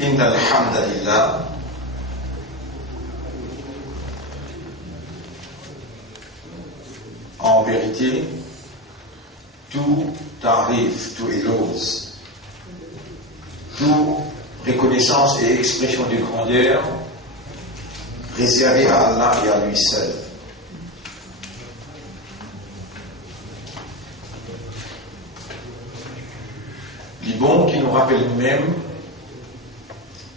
إن الحمد لله en vérité tout tarif, tout éloge, toute reconnaissance et expression de grandeur réservée à Allah et à lui seul. Les bons qui nous rappellent nous-mêmes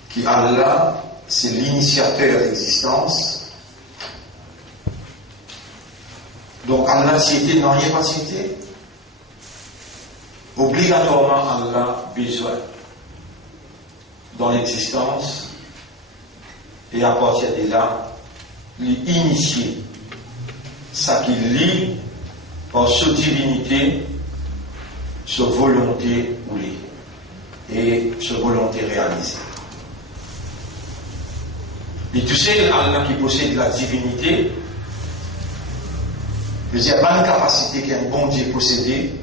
qu'Allah, c'est l'initiateur d'existence. Donc Allah cité n'a rien pas cité. Obligatoirement Allah a besoin dans l'existence et à partir de là, l'initier. Ça qui lie par sa divinité, sa volonté voulée et sa volonté réalisée. Et tu sais, Allah qui possède la divinité, il n'y a pas une capacité qu'un bon Dieu possédé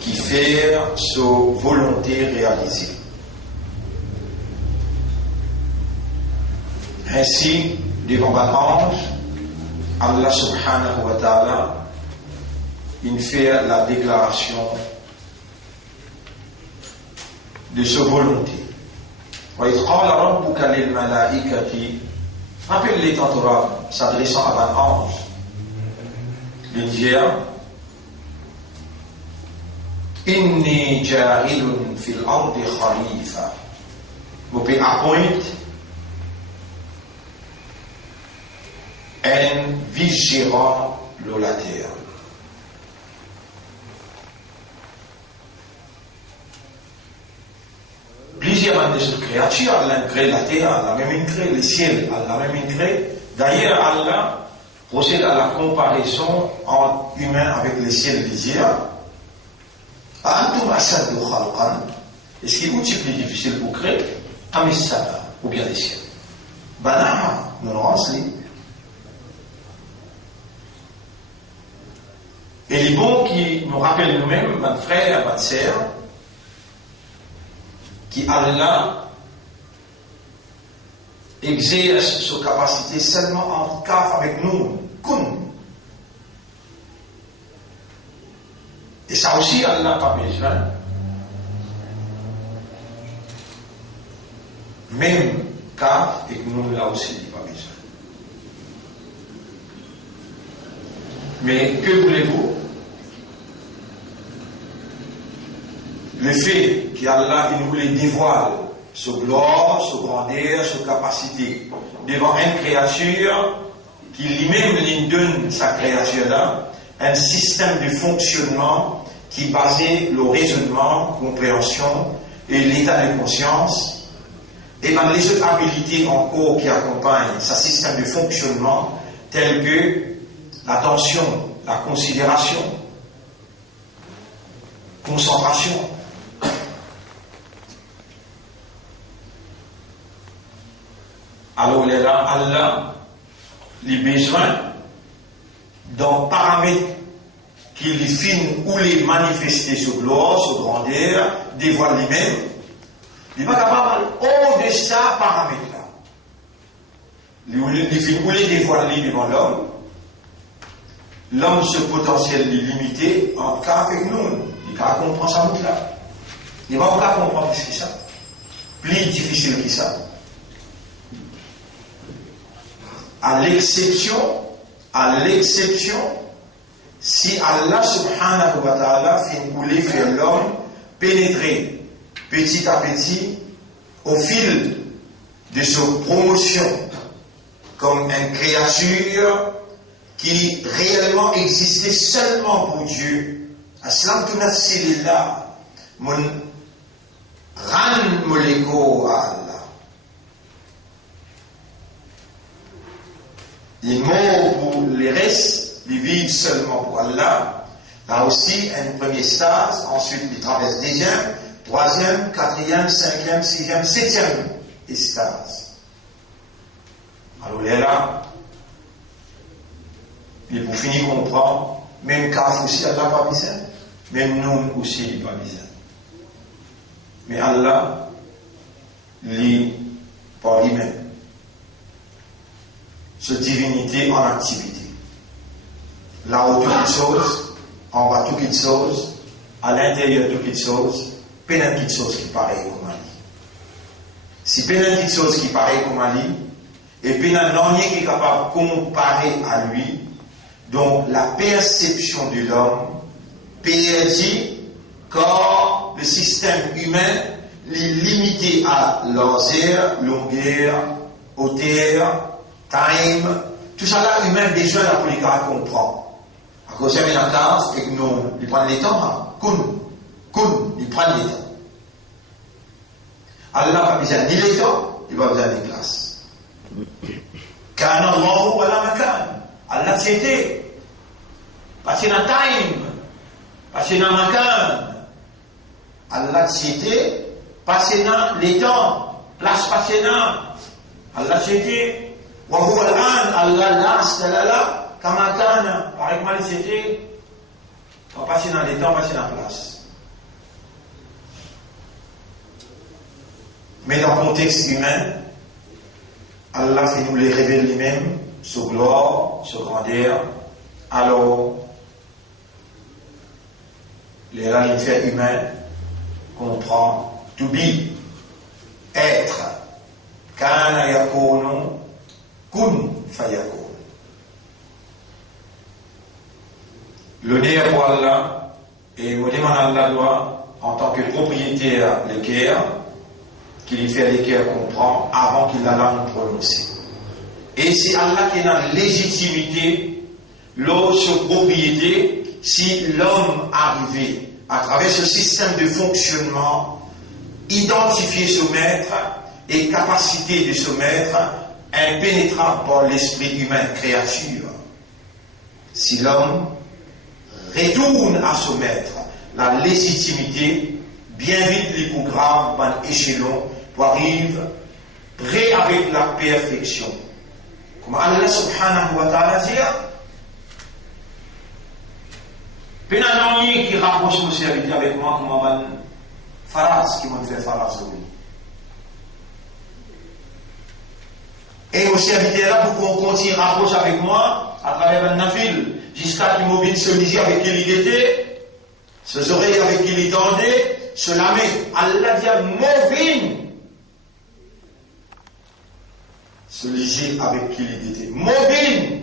qui fait sa volonté réalisée. Ainsi, devant un ange, Allah subhanahu wa ta'ala, il fait la déclaration de sa volonté. Rappelle les Torah s'adressant à un ange. Il dit Inni ja'ilun fil ardi khalifa. Vous pouvez appointer un vigilant de la terre. Plusieurs de ces créatures, Allah a créé la terre, Allah a même créé le ciel, Allah a même créé. D'ailleurs, Allah procède à la comparaison entre humain avec le ciel et les airs. Antum asaddu khalqan. Est-ce qu'il est plus difficile pour créer? Amissaba, ou bien les ciels. Banaha, nous nous et les bons qui nous rappellent nous-mêmes, notre frère, notre sœur, qui Allah exerce sa capacité seulement en kaf avec nous, kun. Et ça aussi, Allah n'a pas besoin. Même kaf et nous, là aussi, il n'a pas besoin. Mais que voulez-vous? Le fait qu'Allah nous les dévoile, sa gloire, sa grandeur, sa capacité, devant une créature qui lui-même lui donne sa créature-là, un système de fonctionnement qui basait le raisonnement, compréhension et l'état de conscience, et dans les autres habilités encore qui accompagnent ce système de fonctionnement, tels que l'attention, la considération, concentration. Alors là, Allah, les besoins d'un paramètre qui les filme ou les manifester sur gloire, sur grandeur, dévoile lui-même, il va capable au de ça paramètre-là. Les films ou les dévoile devant l'homme, l'homme, ce potentiel limité, en cas avec nous, il va comprendre ça là. Il va pas comprendre ce que c'est ça. Plus difficile que ça. À l'exception, si Allah subhanahu wa ta'ala voulait faire l'homme pénétrer petit à petit au fil de sa promotion comme une créature qui réellement existait seulement pour Dieu. Aslamtu nafsi lillah, mon ran moleko à Allah. Il mort pour les restes, il vivent seulement pour Allah. Là aussi, un premier stade, ensuite il traverse deuxième, troisième, quatrième, cinquième, sixième, septième stade. Alors là, et pour finir, on comprend, même Kaf aussi, Allah n'a pas besoin, même nous aussi, il n'a pas besoin. Mais Allah, par lui-même. Cette divinité en activité. Là où toutes les choses, en bas toutes les choses, à l'intérieur toutes les choses, pas une petite chose qui paraît comme Ali. Si pas une petite chose qui paraît comme Ali, et puis il n'y a rien qui est capable de comparer à lui, donc la perception de l'homme perdit quand le système humain est limité à laser, longueur, hauteur, time, tout ça là, humain besoin de pour les cas comprendre. À cause de la classe, et que nous, ils prennent les temps, hein? Ils prennent les temps. Allah n'a pas besoin ni les temps, il va besoin des classes. Kana Allahu ala makan. Allah c'était. Pas dans time, pas dans makan. Allah c'était, pas dans les temps, place pas dans. Allah c'était. Wa huwa al-an, Allah las dalala kama kana. Par exemple, c'était pas passer dans les temps, passer dans la place. Mais dans le contexte humain, Allah fait nous les révéler lui-même, sa gloire, sa grandeur. Alors, les réalités humains comprend to be, être, kana yakunu, kun fayakun. L'honneur pour Allah, et nous demandons Allah doit, en tant que propriétaire l'équerre, qu'il fait l'équerre comprend avant qu'il la langue prononcée. Et c'est Allah qui est dans la légitimité, l'autre propriété, si l'homme arrivait à travers ce système de fonctionnement, identifier ce maître et capacité de ce maître impénétrable par l'esprit humain, créature. Si l'homme retourne à ce maître, la légitimité, bien vite les coups graves, par échelon, pour arriver prêt avec la perfection. Comme Allah subhanahu wa ta'ala dit, Pénanami qui rapproche mon serviteur avec moi, comme un Faraz qui m'a fait Faraz de lui. Et mon serviteur là, pour qu'on continue à rapprocher avec moi, à travers un nafil, jusqu'à qu'il mobile se lisait avec qui il était, ses oreilles avec qui il tendait, se lamer. Allah dit, mobile. Se liger avec qui il était. Mobile.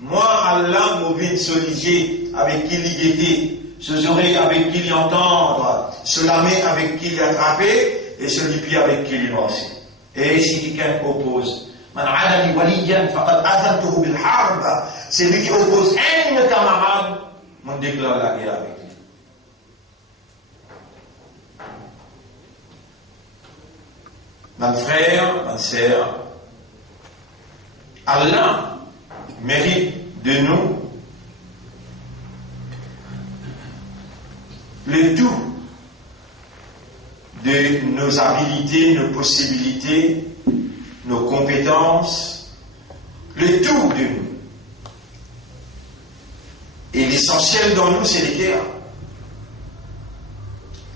Moi, Allah, mobile, se liger avec qui il était. Se oreilles avec qui il entendre. Se lamer avec qui il attraper. Et se lipier avec qui il lancer. Et si quelqu'un oppose, Man adali waliyan faqad azantuhu bil harb. C'est lui qui oppose un camarade, on déclare la guerre avec lui. Mon frère, ma sœur, Allah mérite de nous le tout de nos habilités, nos possibilités, nos compétences, le tout de nous. Et l'essentiel dans nous, c'est l'équerre.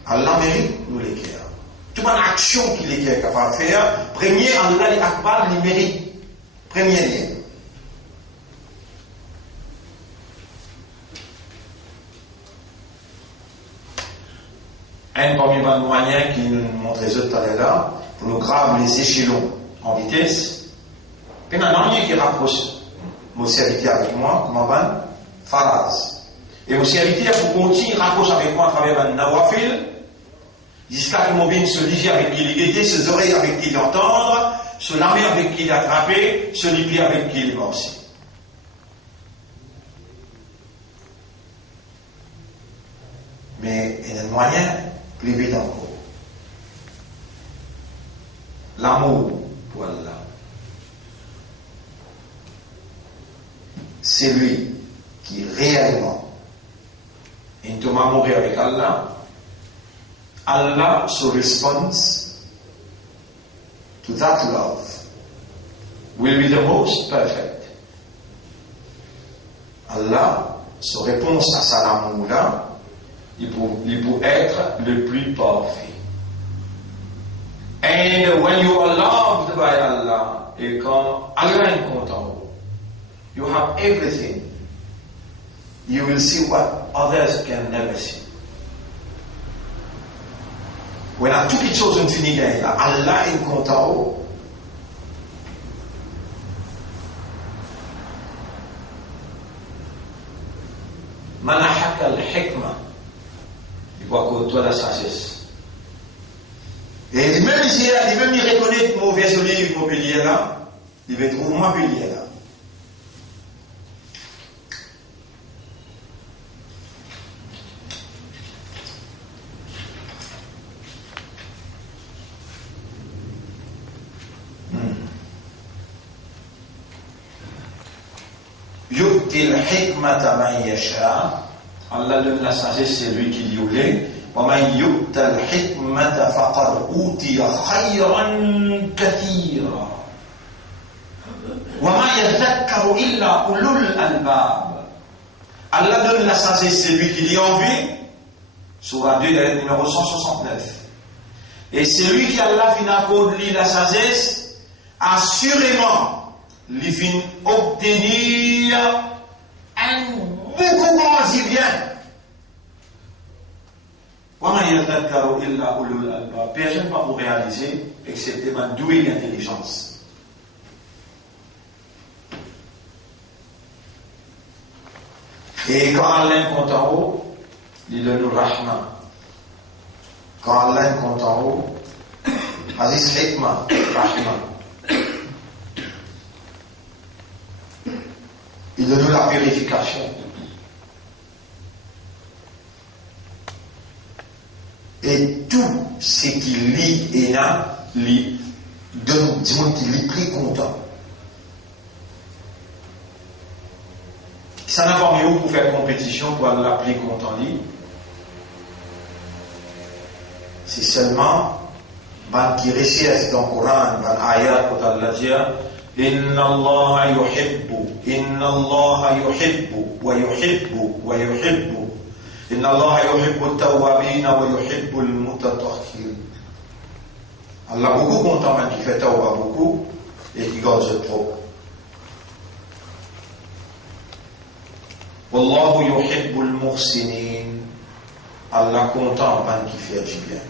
Allah mérite nous l'équerre. Toute une action qu'il est capable de faire, premier, Allah les akbar, les mérite. Premier lien. Un parmi les moyens qui nous montre les autres là, pour nous graver les échelons en vitesse, puis il y a un qui rapproche mon serviteur avec moi, comme un Faraz. Et mon serviteur, pour continuer à rapprocher avec moi à travers un nawafil, jusqu'à que mon bin se liger avec qui il était, ses oreilles avec qui il entendre, se lamer avec qui il attraper, se lipier avec qui il morcer. Mais il y a un moyen plus vite encore. L'amour pour Allah. C'est lui qui réellement est amoureux avec Allah. Allah, so response to that love will be the most perfect. Allah, sa réponse à cet amour-là, il peut être le plus parfait. And when you are loved by Allah, et quand Allah est content, you have everything. You will see what others can never see. When I took it chose infini, Allah est content. Manahak al-hikmah. Il va côtoyer la sagesse. Et même ici, il veut me reconnaître mauvais solide immobilier là, il veut trouver immobilier là. Yu'ti al-hikmata man yasha. Allah donne la sagesse, c'est lui qui lui voulait. وَمَنْ يُؤْتَ الْحِكْمَةَ فَقَدْ أُوتِيَ خَيْرًا كَثِيرًا وَمَا يَذَّكَّرُ إِلَّا أُولُو الْأَلْبَابِ. Allah donne la sagesse, c'est lui qui lui envie. Sourate 2, numéro 169. Et celui qui Allah fin accorde lui la sagesse, assurément, lui fin obtenir un beaucoup grand y bien. Personne ne va vous réaliser, excepté ma douée d'intelligence. Et quand Allah compte en haut, il donne le Rahman. Quand Allah compte en haut, Aziz Hikmah, Rahman. Il donne la purification. Et tout ce qui lit et là, lui donne du monde qui lit plus content. Ça n'a pas mieux pour faire compétition pour l'appeler content lit. C'est seulement qui recherche dans le Coran, dans l'ayat, quand Allah dit Inna Allah yuhibbu wa yuhibbu. Inna Allah yuhibbu at-tawwabina wa yuhibbu al-mutatahhirin. Allah beaucoup content qui fait tawba beaucoup et qui garde trop. Wallahu yuhibbu al-muhsinin. Allah content qui fait du bien.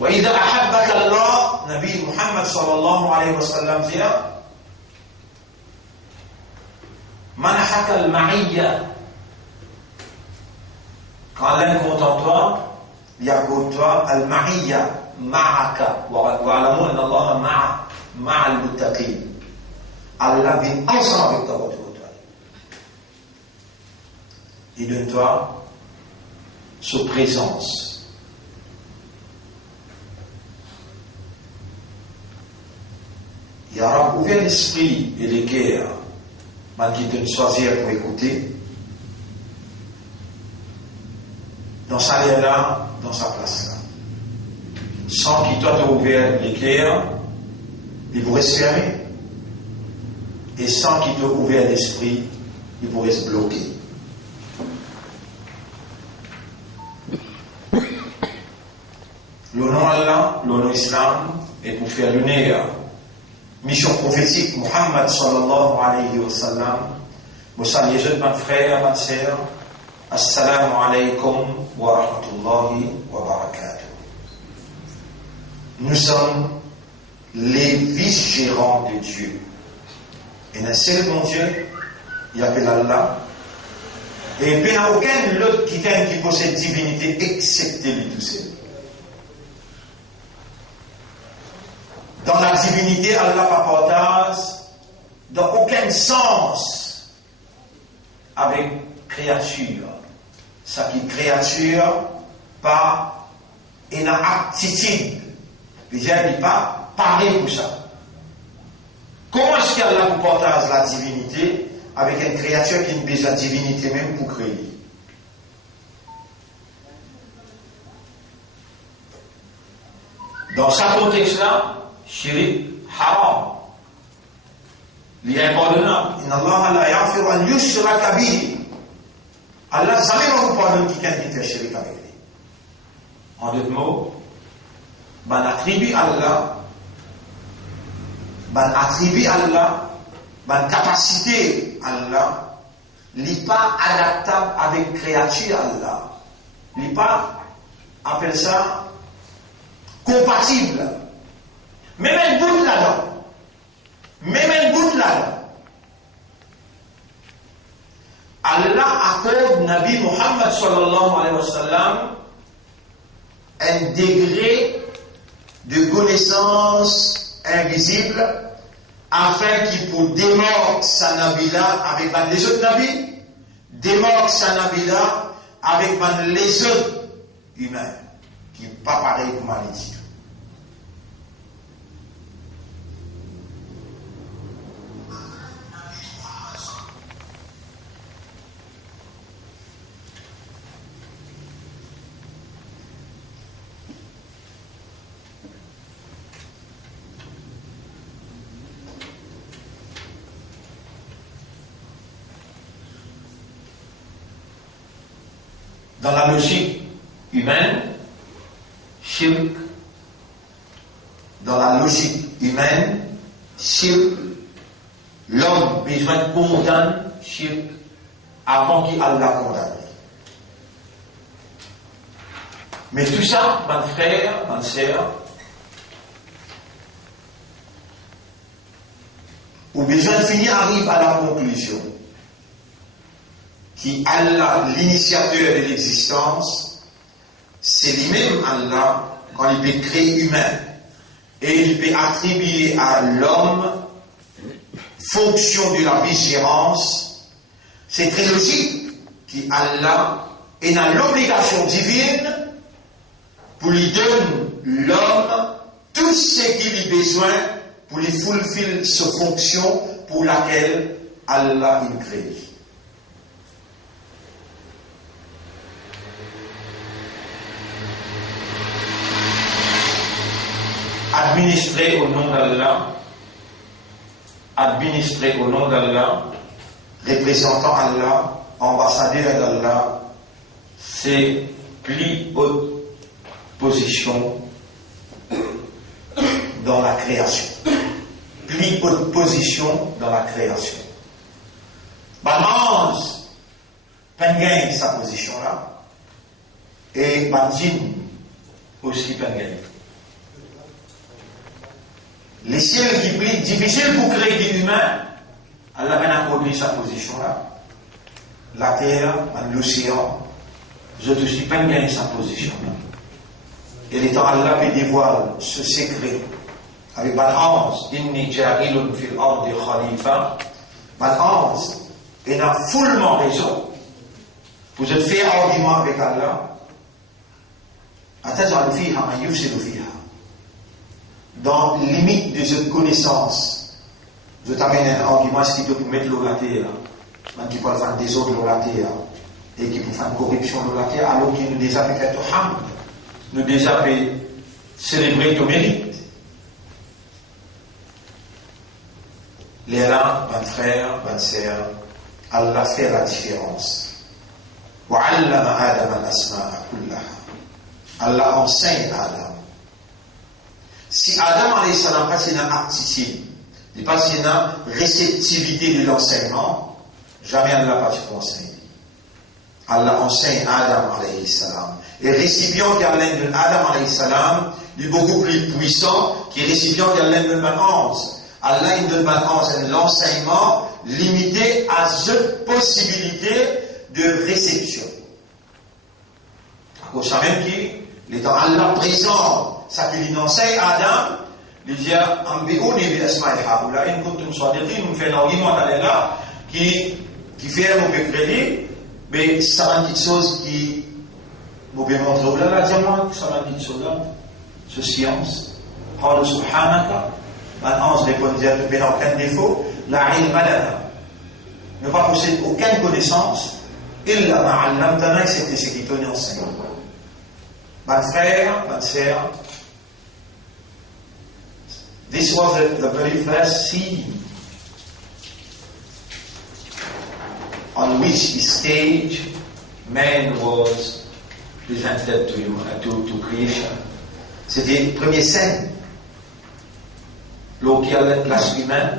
وإذا أحبك الله نبي محمد صلى الله عليه وسلم فيها منحك المعية. Quand l'un est content de toi, il y a pour toi al-ma'iyya ma'aka wa'alamu anna Allah ma'al muttaqin. Allah vient ensemble avec toi. Il donne toi sa présence. Il y aura ouvert l'esprit et les cœurs, qui te choisir pour écouter, dans sa lieu là, dans sa place là. Sans qu'il t'ait ouvert les cœurs, il pourrait se fermer. Et sans qu'il t'ait ouvert l'esprit, il pourrait se bloquer. Le nom Allah, le nom Islam, est pour faire l'honneur. Mission prophétique, Muhammad sallallahu alayhi wa sallam. Vous saluez, jeunes, mes frères, mes sœurs. Assalamu alaykum wa rahmatullahi wa barakatuh. Nous sommes les vice-gérants de Dieu. Il y a un seul bon Dieu, il appelle Allah. Et il n'y a aucun autre qui possède divinité excepté lui tout seul. Dans la divinité, Allah n'a pas partage dans aucun sens avec créature. Ça qui créature pas une aptitude. Déjà, il n'est pas pareil pour ça. Comment est-ce qu'Allah vous partage la divinité avec une créature qui n'a pas la divinité même pour créer? Dans ce contexte-là, Shirik, haram. Il est impardonnable. Inna Allah la yaghfiru an yushraka bihi. Allah jamais va vous pardonner quelqu'un qui fait shirk avec lui. En d'autres mots, ben attribue Allah, ben capacité Allah, n'est pas adaptable avec créature Allah. N'est pas, appelle ça, compatible. Même un bout là-dedans. Allah accorde Nabi Muhammad sallallahu alayhi wa sallam un degré de connaissance invisible afin qu'il puisse démordre sa nabila avec les autres nabis, démordre sa nabila avec les autres humains qui n'est pas pareil pour maladie. Dans la logique humaine, shirk, l'homme besoin de condamner shirk avant qu'il Allah condamne. Mais tout ça, mon frère, ma sœur, au besoin de finir arrive à la conclusion qui Allah, l'initiateur de l'existence, c'est lui-même Allah quand il peut créer humain et il peut attribuer à l'homme fonction de la vigilance. C'est très logique qu'Allah est dans l'obligation divine pour lui donner l'homme tout ce qu'il a besoin pour lui fulfiller sa fonction pour laquelle Allah il crée. Administrer au nom d'Allah, représentant Allah, ambassadeur d'Allah, c'est plus haute position dans la création. Plus haute position dans la création. Balance, gagne sa position là, et Banjin aussi gagne. Les ciels qui plient difficile pour créer des humains, Allah a accordé sa position là. La terre, l'océan, je ne suis pas gagné sa position là. Et l'étant Allah peut dévoiler ce secret avec Balance, inni ja'ilun fil ardi khalifa. Balance, il a fullement raison. Vous êtes fait argument avec Allah. Ataj'al fiha man yufsidu fiha. Dans la limite de cette connaissance, je t'amène un argument qui peut mettre l'eau la terre, qui peut faire des autres l'eau la terre, et qui peut faire une corruption l'eau la terre, alors qu'il nous déjà fait faire tout hamd, nous déjà fait célébrer ton mérite. Les là, mon frère, ma sœur, Allah fait la différence. وَعَلَّمَ آدَمَ الْأَسْمَاءَ كُلَّهَا. Allah enseigne à Adam. Si Adam alayhi salam passe une aptitude, il passe une réceptivité de l'enseignement, jamais Allah passe pour enseigner. Allah enseigne Adam alayhi salam. Et le récipient qui a l'aide de Adam alayhi salam, il est beaucoup plus puissant que le récipient qui a l'aide de Balance. Allah il donne l'enseignement limité à cette possibilité de réception. À cause de ça même qui, l'étant Allah présent, ça qu'il enseigne à Adam, il dit Ambi'uni bi asma'i haula in kuntum sadiqin, nous fait un argument là qui fait un mauvais crédit, mais ça va une petite chose qui vous peut montrer au là, dis-moi, ça va une petite chose là, ce science. Qala subhanaka, maintenant on répond mais n'a aucun défaut, la ilma lana. Ne pas posséder aucune connaissance, illa ma'allamtana, excepté ce qui t'en enseigne. Mon frère, ma sœur, this was the very first scene on which he staged Man was presented to creation. C'était la première scène. L'auquel l'être humain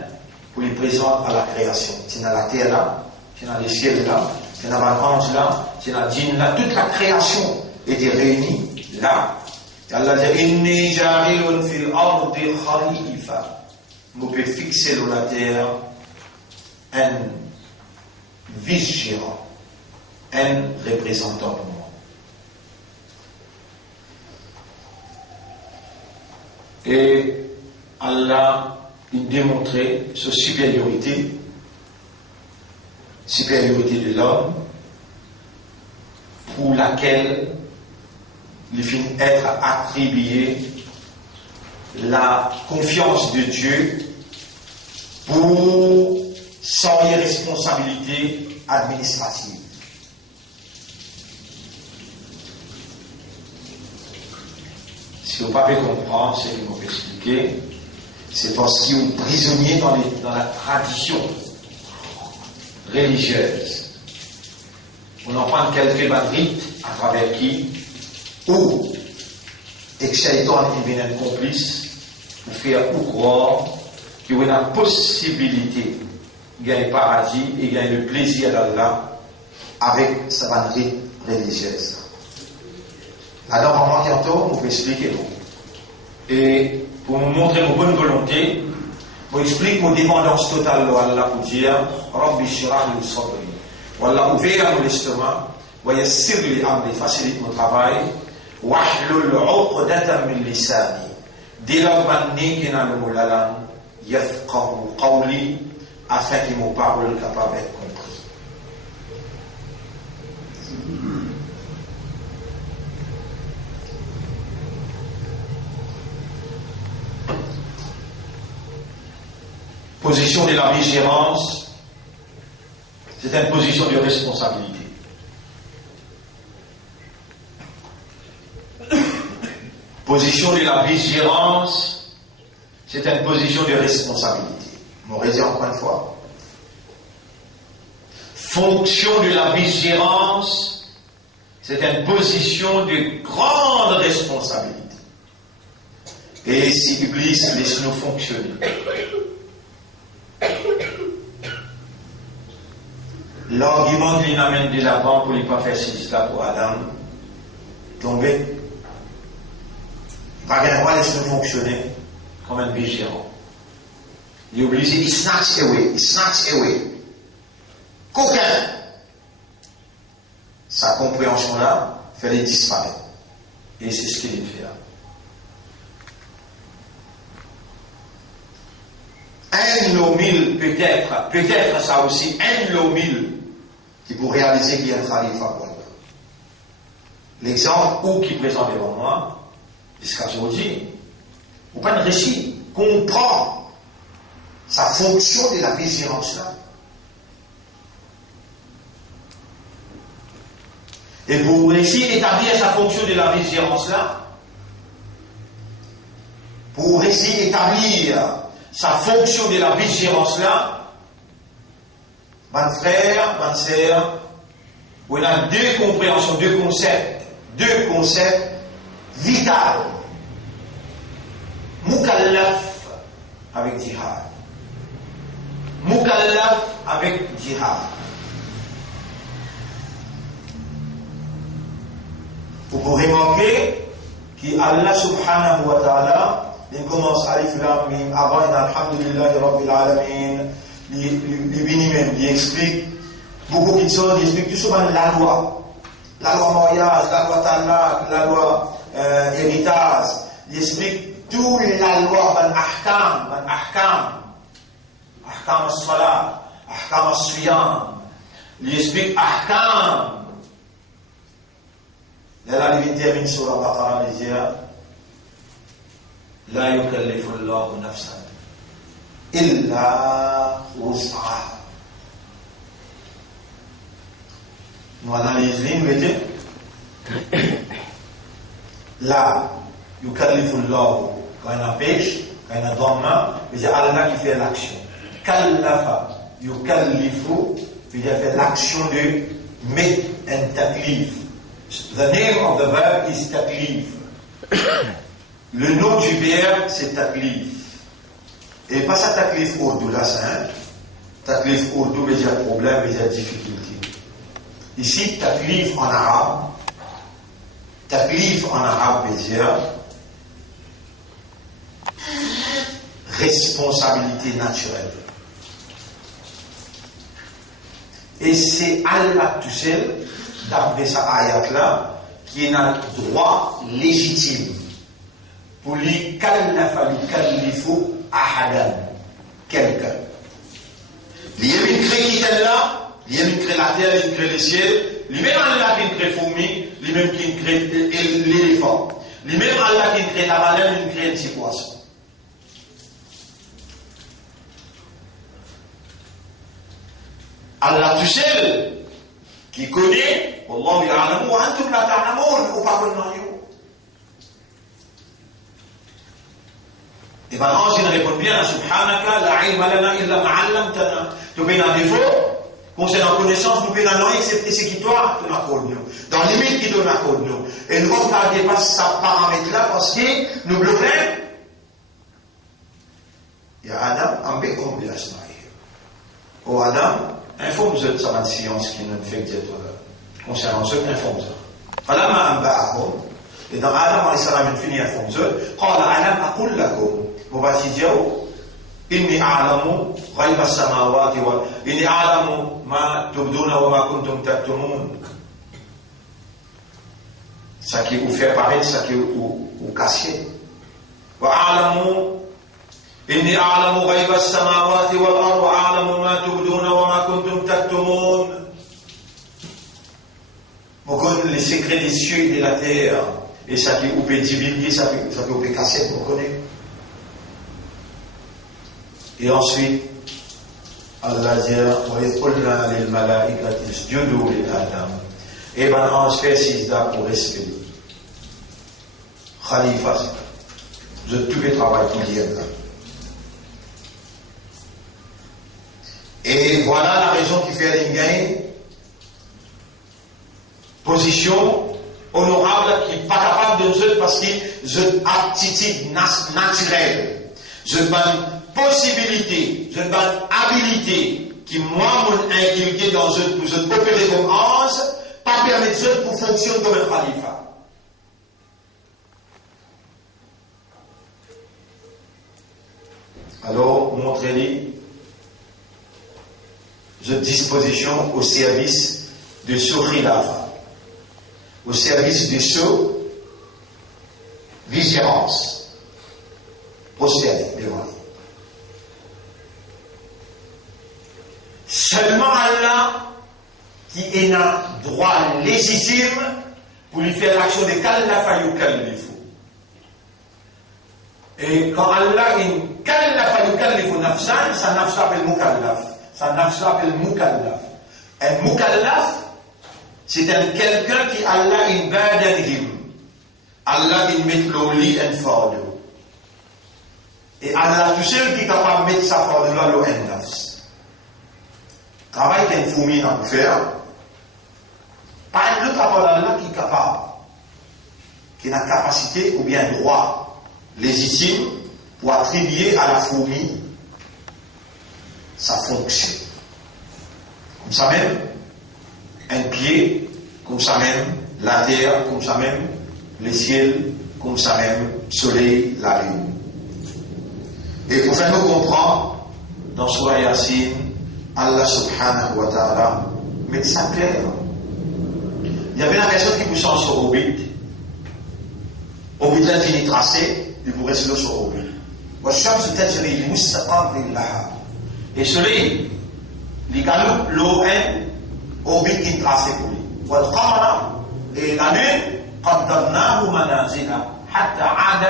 pour les présenter à la création. C'est dans la terre là, c'est dans les ciels là, c'est dans l'ange là, c'est dans le djinn là. Toute la création était réunie là. Et Allah dit Inni ja'ilun fil ardi khalifa. Nous pouvons fixer dans la terre un vice-gérant, un représentant pour moi. Et Allah il démontrait sa supériorité de l'homme, pour laquelle il finit être attribué la confiance de Dieu pour sans responsabilité administrative. Si vous ne pouvez pas comprendre ce qu'il m'a expliqué, c'est parce qu'ils sont prisonniers dans la tradition religieuse. On en prend quelques rites à travers qui, ou, et que Shaitan est un complice, pour faire ou croire qu'il y a une possibilité de gagner le paradis et gagner le plaisir d'Allah avec sa rite religieuse. Alors, en manquant, on peut expliquer. Et pour nous montrer nos bonnes volontés, on explique nos dépendances totales à Allah pour dire Rabbi shrah li sadri. Wallah, ouvert l'estomac, wayassir li amri, facilite mon travail, wahlul 'uqdatan min lisani. Dès lors que dans le mot la langue, yafqahu qawli, afin qu'il me parle capable d'être compris. Position de la vigilance, c'est une position de responsabilité. Position de la vigilance, c'est une position de responsabilité. On redit encore une fois. Fonction de la vigilance, c'est une position de grande responsabilité. Et si Iblis laisse nous fonctionner, l'argument qu'il amène de l'avant pour ne pas faire cela pour Adam, tomber, pas qu'elle va laisser fonctionner comme un vigilant. Il est obligé, il snatch away. Qu'aucun, sa compréhension-là, fait les disparaître. Et c'est ce qu'il fait là. Un lot mille, peut-être ça aussi, un lot mille qui pour réaliser qu'il y a un khalifa pour Allah. L'exemple où qui présente devant moi, jusqu'à aujourd'hui, ou pas de récit, comprend sa fonction de la vigilance là. Et pour réussir à établir sa fonction de la vigilance là, pour réussir à établir sa fonction de la vigilance là, mon frère, ma sœur, on a deux compréhensions, deux concepts vitaux. Mukallaf avec djihad. Mukallaf avec djihad. Vous pouvez remarquer qu'Allah subhanahu wa ta'ala, il commence Alif Lam Mim, avant Alhamdulillah Rabbil Alamin, il explique beaucoup de choses, il explique tout souvent la loi mariage, la loi talaq, la loi héritage, il explique toute la loi, ahkam as-salat, ahkam as-siyam, il explique ahkam. Là, il termine sur la Baqara, il dit La yukallifu Allahu nafsan illa wus'aha. Nous analysons, nous mettons là, yukallifu Allahu, quand il y a pêche, quand il y a dhamma, c'est Allah qui fait l'action. Kallafa, yukallifu, il fait l'action de met un taklif. The name of the verb is taklif. Le nom du verbe, c'est taklif. Et pas ça taklif ourdou, là, c'est un taklif ourdou, mais il y a problème, mais il y a difficulté. Ici, taklif en arabe. Taklif en arabe veut dire responsabilité naturelle. Et c'est Allah tout seul, d'après sa ayat-là, qui a un droit légitime pour lui kallafa yukallifu ahadan, quelqu'un. Lui-même crée qui est là, lui-même crée la terre, lui crée le ciel, lui-même Allah qui crée fourmi, lui-même qui crée l'éléphant, lui-même Allah qui crée la baleine, lui crée un petit poisson. Allah tout seul, qui connaît, Wallahu ya'lamu wa antum la ta'lamun, ou pas connaît. Et bien, l'ange, il répond bien, Subhanaka, la ilma lana illa ma'allamtana. Tu peux un défaut, concernant la connaissance, nous pouvons non excepté ce qui toi, tu n'accordes nous. Dans les limites qui te n'accordent nous. Et nous, on ne dépasse ce paramètre-là parce que nous bloquons. Il y a Adam, en bécom de la semaine. Oh Adam, informe-vous de sa science qui nous fait d'être concernant ce informe-vous. Voilà ma amba'akum. Et dans Adam, alayhi salam, il finit informe-vous. قال ألم أقل لكم مباشرة إني أعلم غيب السماوات إني أعلم ما تبدون وما كنتم تكتمون. Ça qui vous fait paraître, ça qui vous cache. وأعلم إني أعلم غيب السماوات والأرض وأعلم ما تبدون وما كنتم تكتمون. On connaît les secrets des cieux et de la terre. Et ça qui vous peut divulguer, ça qui vous peut casser, vous connaissez. Et ensuite, Allah dit, وَإِذْ قُلْنَا لِلْمَلَائِكَةِ اسْجُدُوا لِآدَمَ. Et ben, on se fait sijda pour respect. Khalifa, je tout le travail pour dire là. Et voilà la raison qui fait une gagne position honorable qui n'est pas capable de nous parce que j'ai une aptitude naturelle, j'ai une possibilité, j'ai une habilité qui moi m'ont inculqué dans eux pour je opérer comme ange, pas permettre eux pour fonctionner comme un khalifa. Alors, montrez-lui cette disposition au service de ce khilafa, au service de ce vigilance, postérité devant lui. Seulement Allah qui est un droit légitime pour lui faire l'action de kallafa yukallifu. Et quand Allah est kallafa yukallifu nafsan, sa nafs s'appelle mukallaf. Sa nafs s'appelle mukallaf. Un mukallaf, c'est un quelqu'un qui Allah in badanhim. Allah in met l'oli en fardeau. Et Allah tout seul qui est capable de mettre sa fardeau là, l'eau en nafs. Travail qu'un fourmi a pu faire, pas un autre rapport d'Allah qui est capable, qui a la capacité ou bien droit légitime pour attribuer à la fourmi sa fonction. Comme ça même, un pied, comme ça même, la terre, comme ça même, le ciel, comme ça même, le soleil, la lune. Et pour faire nous comprendre, dans Surah Yasin, Allah subhanahu wa ta'ala met ça clair. Il y avait la question qui poussait sur orbite. Orbite l'infini tracé, il pourrait se le sur orbite. Et soleil, les galops, l'eau est orbite qui est tracé pour lui. Et la lune, قدرناه منازل حتى عاد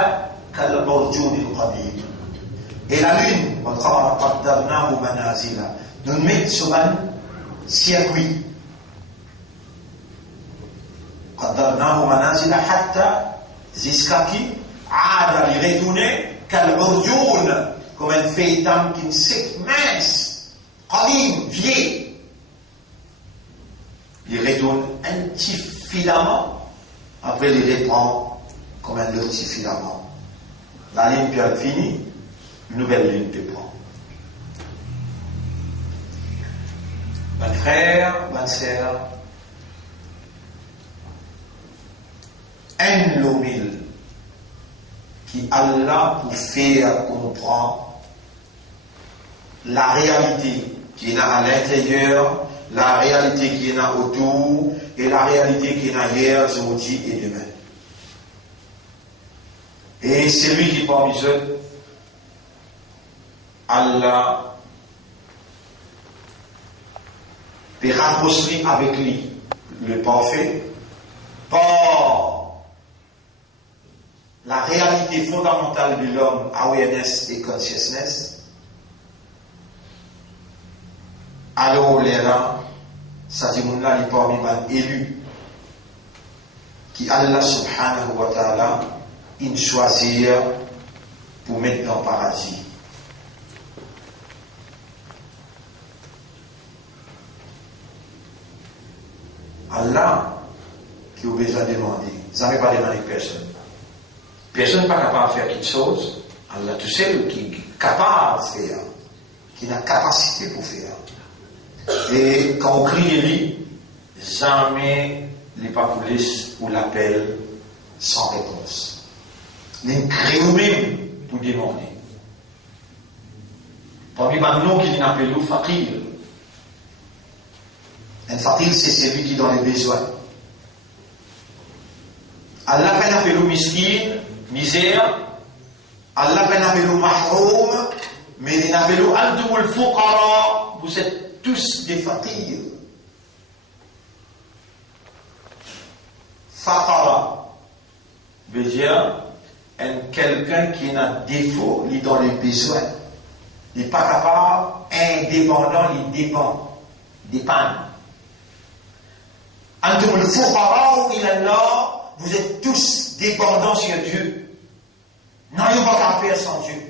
كالمرجون القديم. Et la lune, والقمر قدرناه منازل. Nous mettons sur un circuit. قدرناه منازل حتى jusqu'à qui عاد لرetourner كالعرجون comme un feuilleton qui est sec, mince, قديم, vieux. il redonne un petit filament, après il reprend comme un autre petit filament. La ligne peut être finie, une nouvelle ligne peut prendre. Mon frère, ma sœur, un l'homile qui Allah pour faire comprendre la réalité qui est à l'intérieur, la réalité qui est autour et la réalité qui est hier, aujourd'hui et demain. Et c'est lui qui parmi eux, Allah peut rapprocher avec lui le parfait par la réalité fondamentale de l'homme, awareness et consciousness. Alors là, ça dit mon là, il parmi les élus qui Allah subhanahu wa ta'ala il choisit pour mettre dans le paradis. Allah qui a besoin de demander, ça ne veut pas demander personne. Personne n'est pas capable de faire quelque chose. Allah tout seul qui est capable de faire, qui a la capacité pour faire. Et quand on crie lui, jamais les police ou l'appel sans réponse. Les crie même pour demander. Parmi les noms qu'il appelle fakir. Un fakir, c'est celui qui est dans les besoins. Allah peine appelle miskin, misère. Allah peine appelle mahroum, mais il appelle al fuqara. Vous êtes tous des faqirs. Faqara veut dire quelqu'un qui a défaut, il est dans les besoins. Il n'est pas capable, indépendant, il dépend. Antum al-fuqara ila Allah, vous êtes tous dépendants sur Dieu. Non, il n'y a pas qu'à faire sans Dieu.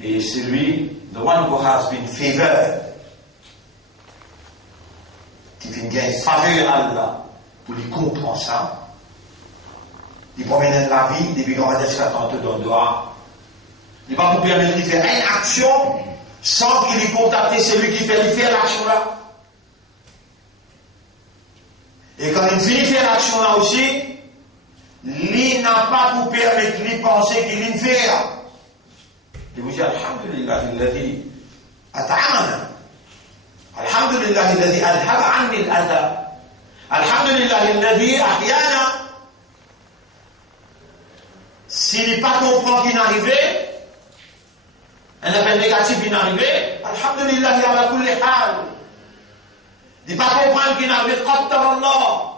Et c'est lui, the one who has been favored, qui vient gagner faveur à Allah, pour lui comprendre ça. Il promène la vie, depuis qu'on va dire que tante dans le doigt. Il va vous permettre de faire une action sans qu'il ait contacté celui qui fait l'action là. Et quand il finit de faire l'action là aussi, il n'a pas pour permettre de penser qu'il est fait. Et vous dites, Alhamdulillah, alladhi at'amana. Alhamdulillah, alladhi adhaba anni al-adha. Alhamdulillah, alladhi ahyana. S'il n'est pas comprend qu'il est arrivé, un appel négatif qui est arrivé, Alhamdulillah, ala kulli hal. Il n'est pas comprendre qu'il est arrivé, qaddar Allah.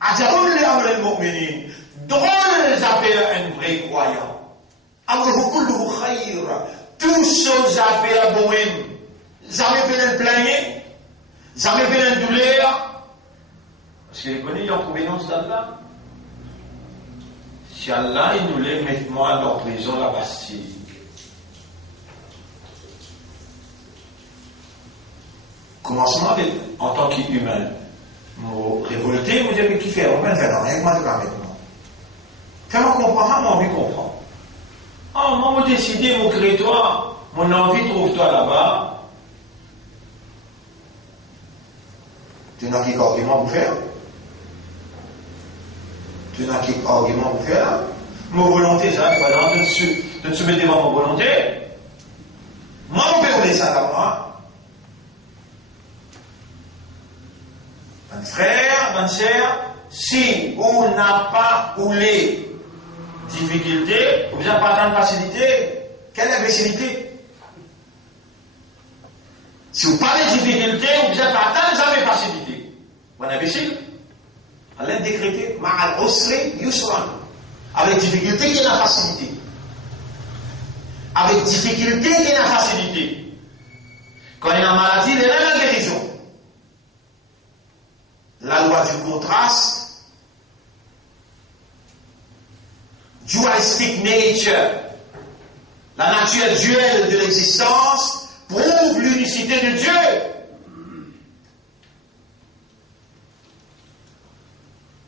Ajarul li amr al-mu'minin. Drôle appelle un vrai croyant. Amruhu kulluhu khayr. Tous ceux appellent bon. Jamais peine de plaigner, jamais peine de douleur. Parce qu'il connaît l'inconvénient d'Allah. Si Allah il nous les met moi dans la prison, la Bastille. Commencement en tant qu'humain, nous révolter, nous dire mais qui fait, on va faire rien, moi de la maintenant. Quand on comprend, moi on lui comprend. Oh, moi je décide, mon crée-toi, mon envie trouve-toi là-bas. Tu n'as qu'un argument pour faire. Tu n'as qu'un argument pour faire. Mon volonté, ça, voilà, de te soumettre devant mon volonté. Moi, on peut rouler ça là-bas. Mon frère, ma sœur, si on n'a pas roulé difficulté, vous n'avez pas tant de facilité, quelle imbécilité? Si vous parlez de difficulté, vous n'avez pas tant de facilité. Vous êtes imbécile? Allah a décrété, ma'al usri yusran. Avec difficulté, il y a la facilité. Avec difficulté, il y a la facilité. Quand il y a une maladie, il y a la guérison. La loi du contraste, dualistic nature, La nature duelle de l'existence prouve l'unicité de Dieu.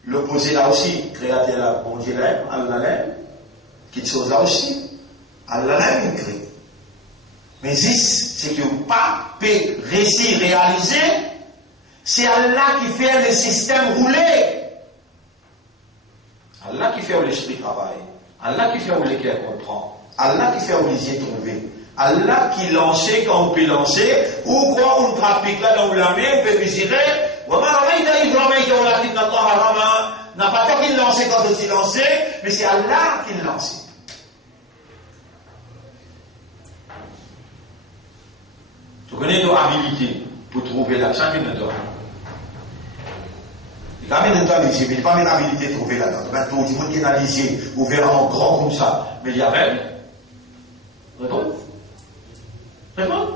L'opposé là aussi, créateur là, bon Dieu l'aime, Allah l'aime, quelque chose là aussi, Allah l'aime, il crée. Mais c'est que pas peut réussir, réaliser, c'est Allah qui fait le système rouler. Allah qui fait où l'esprit travaille, Allah qui fait où les cœurs comprend, Allah qui fait où les yeux trouver, Allah qui lance quand on peut lancer, ou quoi on pratique là dans la main, on peut mesurer. N'a pas tant qu'il lançait quand il s'est lancé, mais c'est Allah qui lance. Tu connais nos habilités pour trouver l'accent qu'il ne donne. Il n'y a pas de temps léger, mais il n'y a pas d'habilité de trouver là-dedans. Maintenant, il faut qu'il y ait les yeux ouverts en grand comme ça. Mais il y a même. Réponds. Réponds.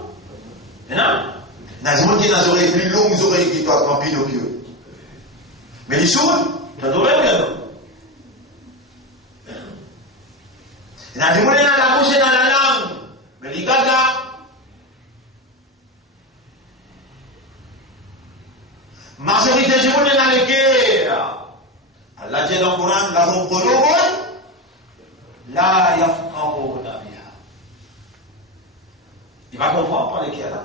Mais non. Il y a des gens qui ont des oreilles plus longues, oreilles qui doivent remplir nos pieds. Mais les sourds, tu as des oreilles ou non? Il y a des gens qui ont la bouche et dans la langue. Mais les gars là, majorité des gens qui ont la guerre. Allah dit dans le Coran, la rompolobon, la yafqahuna biha. Il va comprendre par les guerres là.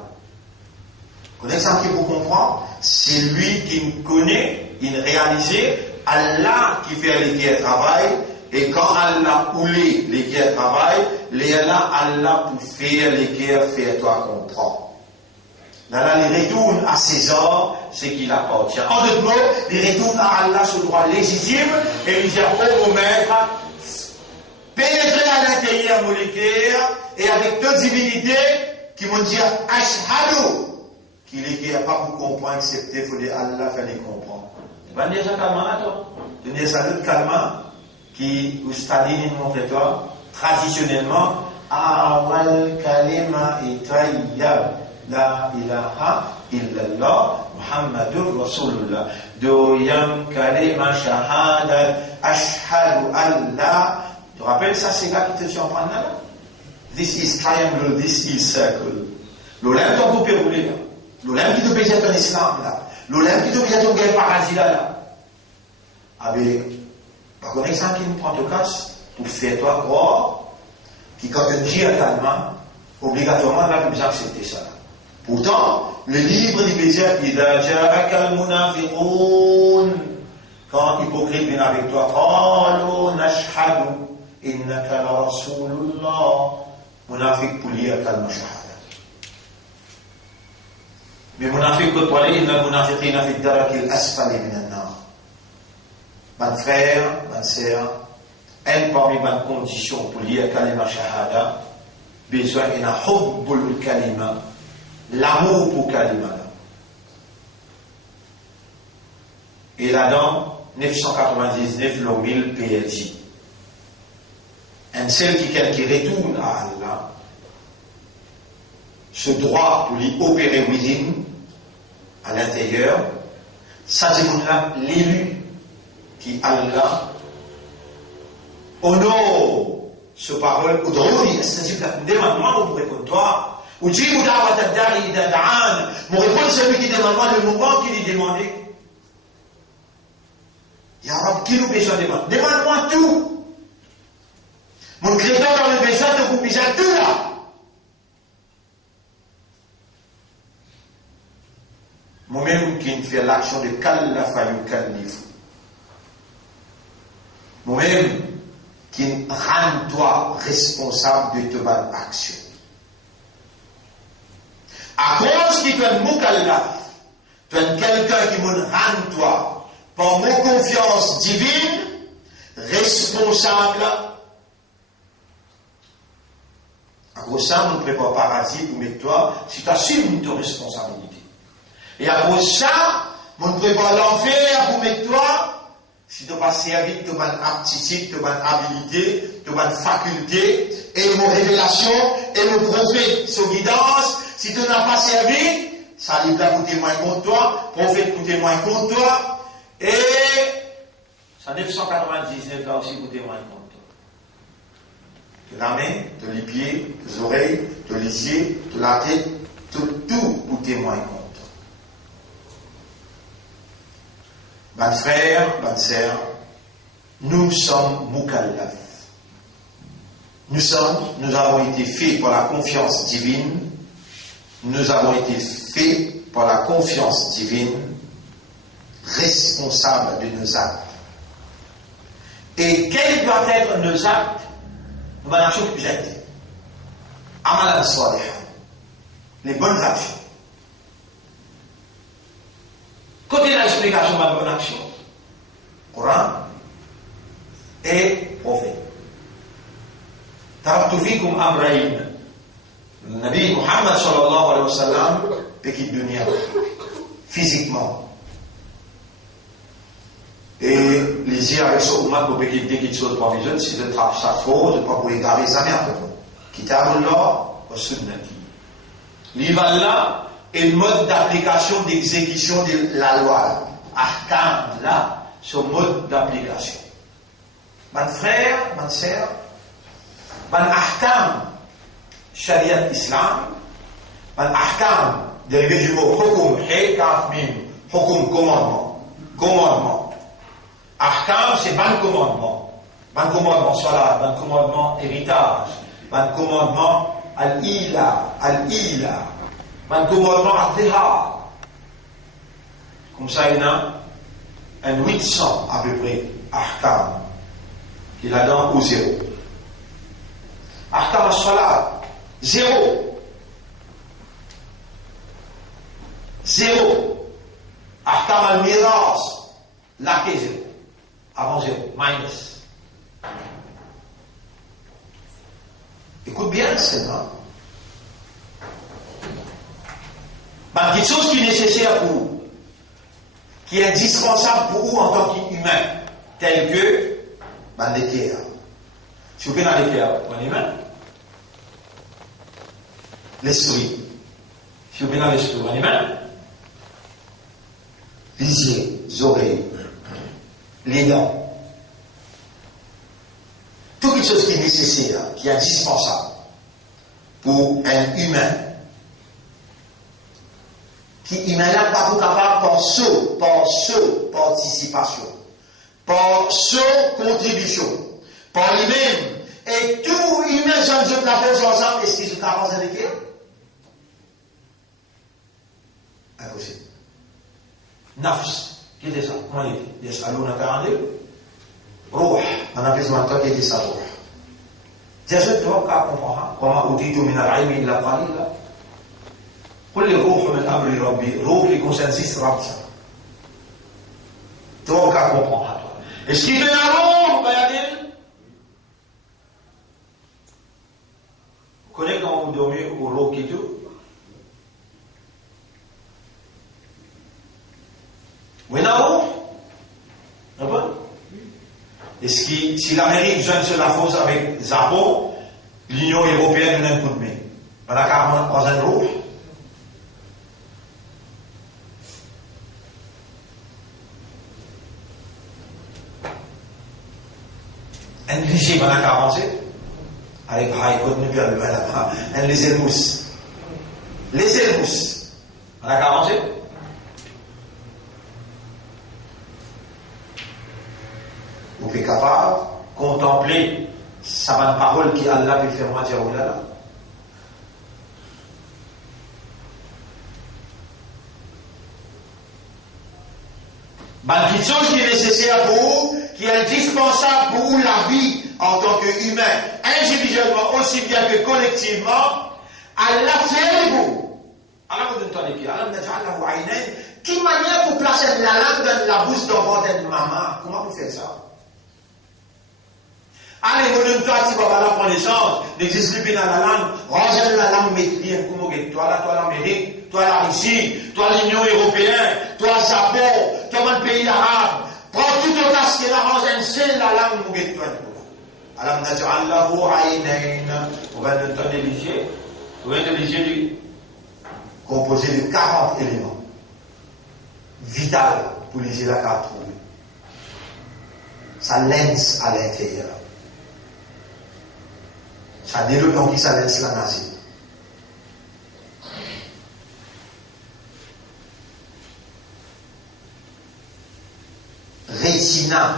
Connaissant qui vous comprend, c'est lui qui me connaît, il réalise, Allah qui fait les guerres travail, et quand Allah oulé les guerres travail, Allah pour faire les guerres, faire toi comprendre. Là, il retourne à César ce qu'il appartient. En d'autres mots, il retourne à Allah ce droit légitime, et il dit au maître, pénétrer à l'intérieur moléculaire, et avec deux divinités qui vont dire Ashhadu. Qu'il est pas pour comprendre, excepté il faut dire Allah fait les comprendre. Tu vas dire ça calmement là, toi. Tu vas dire ça d'autre calmement, qui, ou Staline montre toi, traditionnellement, Awal kalima itayyab, la ilaha illallah, Muhammadur Rasulullah. Doyam kalima shahada, ashhadu Allah. Tu te rappelles ça, c'est là qui te sont en train de là? This is triangle, this is circle. L'olème, t'en peux rouler là. L'olème qui te paye en islam là. L'olème qui te paye en guerre paradis là. Avec, par contre, ça qui nous prend au casse pour faire toi croire, qui quand tu dis calmement, obligatoirement, là, tu dois accepter ça. Pourtant, le livre du Bézir, il dit, Ja'aka al-munafiqoun, quand hypocrite vient avec toi, Qalu nashhadu, innaka la rasulullah, munafiq pour lire al-mashahad. Mais munafiq côtoie inna munafiqina fi ad-daraki al-asfali min an-nar. Mon frère, ma sœur, une parmi mes conditions pour lire kalima shahada, besoin d'un hubbul kalima, l'amour pour kalima. Et là-dedans, 999 le 1000 PLJ. Un seul qui retourne à Allah, ce droit pour lui opérer within, à l'intérieur, ça c'est l'élu qui Allah honore ce parole, ou drôle, c'est-à-dire que demande-moi pour répondre toi, ou dis ou da'wat ad-da'i idha da'an, mon répondre celui qui demande-moi le moment qu'il est demandé. Ya Rab, qui nous besoin de demander? Demande-moi tout. Mon créateur dans le besoin de vous besoin tout là. Moi-même qui fait l'action de Kallafa Yukallif. Moi-même qui rend toi responsable de ta bonne action. À cause qu'il est Mukallaf, tu es quelqu'un qui me rend toi, par mon confiance divine, responsable. À cause de ça, on ne prépare pas paradis pour mettre toi, si tu assumes ta responsabilité. Et à cause de ça, on ne prépare l'enfer pour mettre toi, si tu n'as pas servi de bonne aptitude, de bonne habilité, de bonne faculté, et mon révélation, et mon prophète, son guidance, si tu n'as pas servi, ça livre là pour témoigner contre toi, prophète pour témoigner contre toi, et ça 999 là aussi pour témoigner contre toi. de la main, de les pieds, des oreilles, de les yeux, de la tête, de tout pour témoigner compte. Mes frères, mes sœurs, nous sommes Mukallaf. Nous avons été faits par la confiance divine. Nous avons été faits par la confiance divine, responsables de nos actes. Et quels doivent être nos actes? Nous allons faire plus actifs. Amalan Salih, les bonnes actions. Côté de l'explication de la bonne action, Coran et prophète. Taraktu fikum amrayn. Le Nabi Muhammad sallallahu alayhi wa sallam péquit dunya physiquement. Et les yeux avec son ummat pour péquit dès qu'il saute par les jeunes, si de trappe sa faute, de pas pour égarer sa merde. Kitabullah wa sunnati. L'Ivallah est le mode d'application, d'exécution de la loi. Ahkam, là, ce mode d'application. Mes frères, mes sœurs, mes ahkam, Shariat Islam, mes ahkam, dérivé du mot hukum, hukum, commandement. Commandement. Ahkam, c'est ban commandement. Ban commandement salat, ban commandement héritage, ban commandement al-ila, ban commandement al-dihar. Comme ça, il y a un 800 à peu près, ahkam, qu'il a dans au zéro. Ahkam al-salat, zéro. Zéro. Ahkam al-miras, là qui est zéro. Avant zéro, minus. Écoute bien, c'est ça. Quelque chose qui est nécessaire pour vous, qui est indispensable pour vous en tant qu'humain, tel que l'équerre. Si vous prenez l'équerre, un humain, l'esprit. Si vous prenez l'esprit, un humain, les yeux, les oreilles, les dents. Toute quelque chose qui est nécessaire, qui est indispensable pour un humain, qui humain là pas capable par participation, par contribution, par lui-même, et tout humain, j'en ai la chose ensemble, est-ce qu'ils sont capables de l'écrire? Impossible. Nafs. Qui était ça? Comment il dit? Yas'aluna ta'anil. Ruh. On a besoin de toi qui était ça, ruh. Déjà, tu vois, qu'à comprendre, comment utitu min al-ilmi illa qalila. Qul li ruh min amri rabbi. Ruh qui concerne 6 rabbi. Tu vois, qu'à comprendre. Est-ce qu'il fait un ruh, Bayadil? Vous connaissez quand vous dormez au ruh qui tout? Oui, non? Est-ce que si l'Amérique joint sur la force avec Zappo, l'Union européenne donne un coup de main? On a carrément dans un rouge. Un léger, on a avancé avec Haïkot, nous perdons là-bas. Un les mousse. Les mousse. On a avancé. Vous êtes capable de contempler sa bonne parole qui Allah peut faire moi dire oh là là. Quelque chose qui est nécessaire pour vous, qui est indispensable pour vous la vie en tant qu'humain, individuellement aussi bien que collectivement, Allah fait vous. Allah vous donne les pieds. Allah vous donne qui manière pour placer la langue dans la bouche de votre maman? Comment vous faites ça? Allez, vous donne toi si vous avez la connaissance, n'existe dans la langue, rangez la langue maîtrise, toi l'Amérique, toi la Russie, toi l'Union européenne, toi le Japon, toi le pays arabe, prends tout au cas qui est la rangée, c'est la langue, vous êtes toi. Alors, on va donner les yeux, vous voyez les yeux composés de 40 éléments, vital pour les yeux là qu'à trouver. Ça lance à l'intérieur. Ça déloue donc qui ça laisse la nazi. Retina,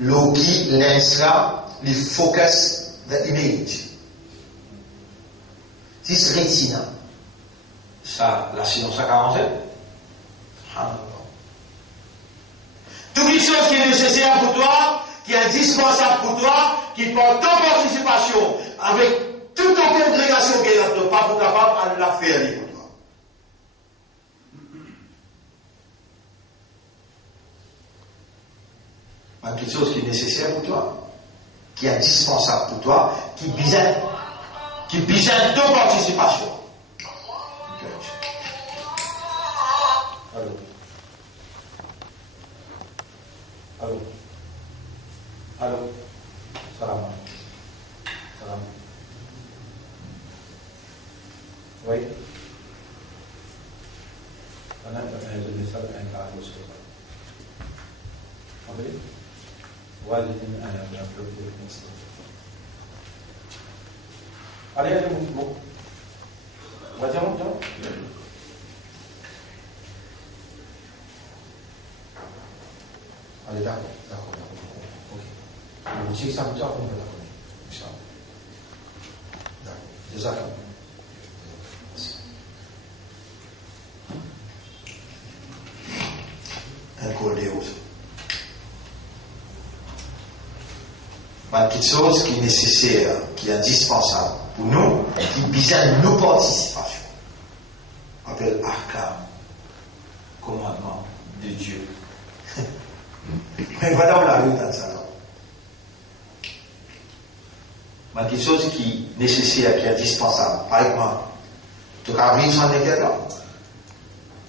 logi lens là, il focus the image. This retina. Ça, la science a 47. Toute chose qui est nécessaire pour toi, qui est indispensable pour toi, qui porte ton participation avec toute ton congrégation qui est là, pas pour capable de la faire pour toi. Quelque chose qui est nécessaire pour toi, qui est indispensable pour toi, qui besoin de ton participation. Allô. Allô. Allô. Salam. Salam. Oui. أنا أتحدث لسبب أن تعرفوا سببا. أبي. والدين أنا أقول لك نسبة. عليه المطلوب. وجمعته. Allez, d'accord. Ok. Si ça me tient, on peut d'accord. Inch'Allah. D'accord. Jazakallah. Un cordéos. Quelque chose qui est nécessaire, qui est indispensable pour nous, qui besoin de nos participations. On appelle Ahkam, commandement de Dieu. Mais voilà, on l'a vu dans ça. Quelque chose qui est nécessaire, qui est indispensable. Par exemple, tu as vivre son équerre,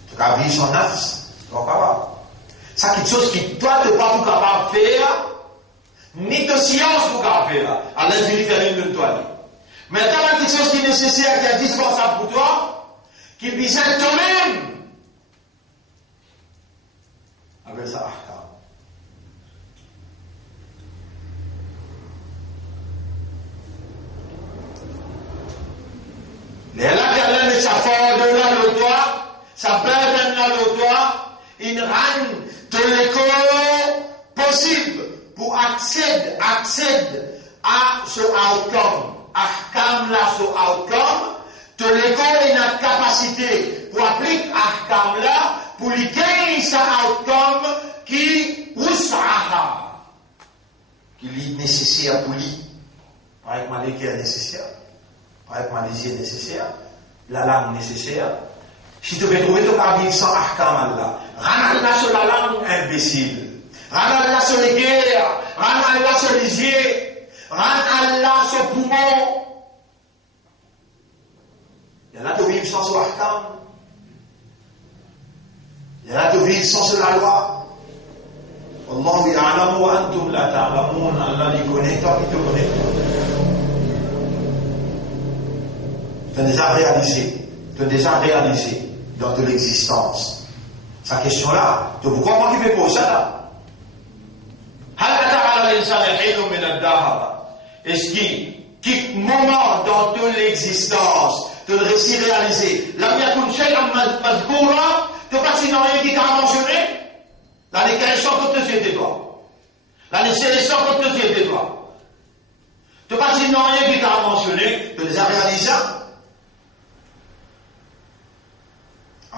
tu as vivre son nafs, tu es capable. C'est quelque chose qui, toi, tu n'es pas tout capable de faire, ni de science pour capable de faire, à l'indifférence de toi. Mais tu as quelque chose qui est nécessaire, qui est indispensable pour toi, qui besoin de toi-même. Avec ça, les là, ça fait de là le toit, ça perd de là le toit, il rend de l'école possible pour accéder à ce outcome. Ahkam là, ce outcome, de l'école il a capacité pour appliquer Ahkam là, pour lui gagner ce outcome qui est nécessaire pour lui. Par exemple, l'équerre est nécessaire. Par exemple, les yeux nécessaires, la langue nécessaire. Si tu veux trouver ton habit sans Ahkam Allah, rends-la sur la langue imbécile, rends-la sur les guerres, rends-la sur les yeux, rends-la sur le poumon. Il y en a qui vivent sans ce Ahkam. Il y en a qui vivent sans la loi. Allahu ya'lamu wa antum la ta'lamun. Allah les connaît, toi qui te connais. Tu as déjà réalisé dans de l'existence. Sa question-là, tu pourquoi moi qui me pose ça là? Est-ce qu'il moment dans toute l'existence de le récit réalisé, la mienne comme chèque en mazgoura, tu pas si non rien qui t'a mentionné? La déclaration contre Dieu de toi. La sélection contre Dieu de toi. Tu pas si non rien qui t'a mentionné, tu les as réalisés.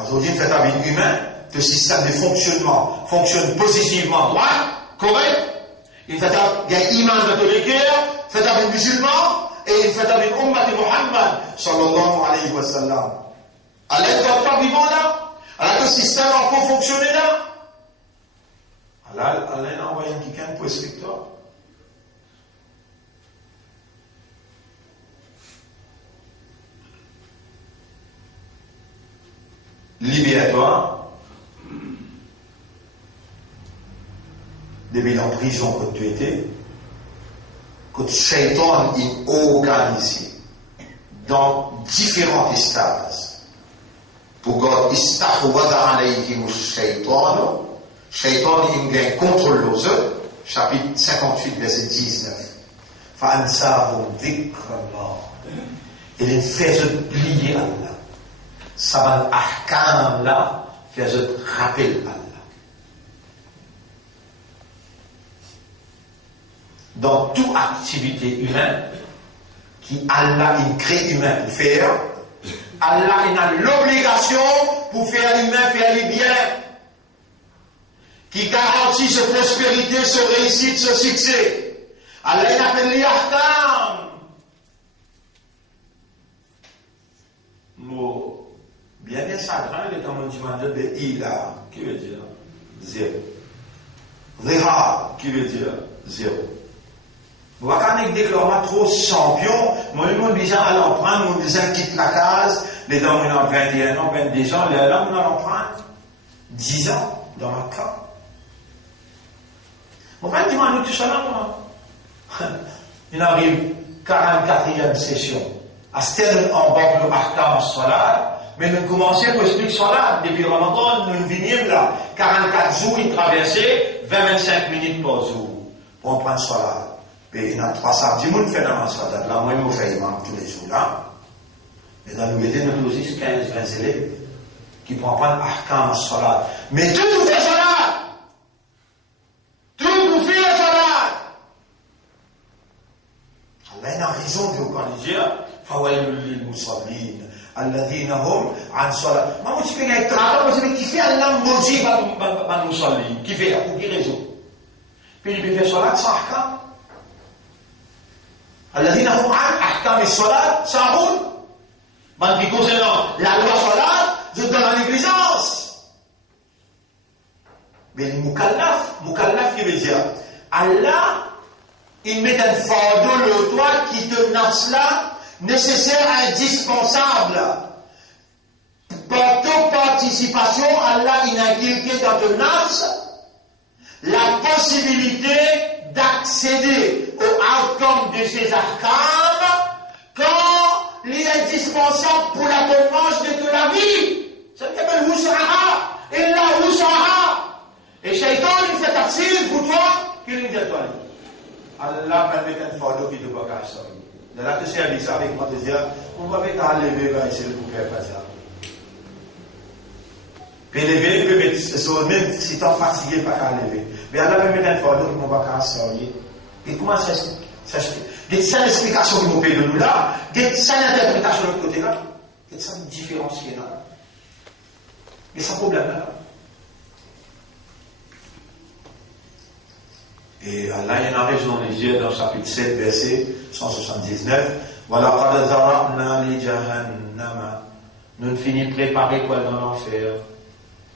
Aujourd'hui, fait avec l'humain, le système de fonctionnement fonctionne positivement droit, correct. Il fait avec un imam de l'équerre, fait avec un musulman, et il fait avec Ummat Muhammad, sallallahu alayhi wa sallam. À l'aide d'un temps vivant là, à l'aide d'un système encore fonctionner là. Allah a envoyé quelqu'un pour expliquer toi. Libère-toi depuis la prison que tu étais, que Shaitan est organisé dans différentes stades. Pour God, istahwada alayhim Shaitan, Shaitan il gagne contrôle aux eux, chapitre 58, verset 19. فأنساهم ذكر الله. Il fait oublier Allah. Ça va ahkam là, fait rappeler Allah. Dans toute activité humaine, qui Allah il crée humain pour faire, Allah il a l'obligation pour faire l'humain, faire les biens, qui garantit sa prospérité, sa réussite, ce succès. Allah il appelle les ahkam. Bien des sagrants, les commandements de Ila, qui veut dire zéro. Zéha, qui veut dire zéro. Vous voyez, déclarant trop champion, moi, le monde déjà à l'emprunter, nous disons quitte la case, les hommes ont 21 ans, 22 ans, les hommes ont l'emprunter 10 ans dans ma cas. Mon frère, dis-moi, nous tout ça là, moi. Il arrive 44e session. À ce terme, on va le Ahkam Salat, mais nous commençons pour expliquer Salat. Depuis le Ramadan, nous venons là. 44 jours, il traversait 20-25 minutes par jour. Pour prendre Salat. Et il y a 300 du monde fait dans la Salat. Là, moi, je me fais imam tous les jours là. Mais dans nous mettons nous aussi 15-20 élèves qui vont prendre Ahkam Salat. Mais tout nous fait Salat. Tout nous fait Salat. Allah, il a raison de vous dire. فويل للمصلين الذين هم عن صلاة. ما مش فينا يتراقب بس كيف الله موجي بالمصلين كيف يقول كي ريزو بيجي بيفي صلاة صح كام الذين هم عن أحكام الصلاة ساهون من بيقول la loi صلاة ضد la négligence. Mais mukallaf qui veut dire Allah il met un fardeau le toi qui te nasse là nécessaire, indispensable. Par toute participation, Allah il a inculqué dans le nafs la possibilité d'accéder au outcome de ces ahkam quand il est indispensable pour la bonne marche de toute la vie. Ça s'appelle Wus'aha, Illa Wus'aha. Et Shaitan il fait tafsir pour toi qu'il nous dit toi. Allah permet un fardeau qui te va cacher. De là, tu sais, avec moi, tu dis, on va mettre à lever, c'est le bouquet, pas ça. Puis lever, il peut mettre, même si tu es fatigué, pas qu'à lever. Mais Allah peut mettre un fardeau qui ne va pas sortir. Et comment ça s'explique? Il y a une explication qui nous paye de nous là, il y a une interprétation de l'autre côté là, il y a une différence qui est là. Mais c'est un problème là. Et Allah il a raison de dire dans le chapitre 7, verset 179, voilà, nous finissons préparer quoi dans l'enfer.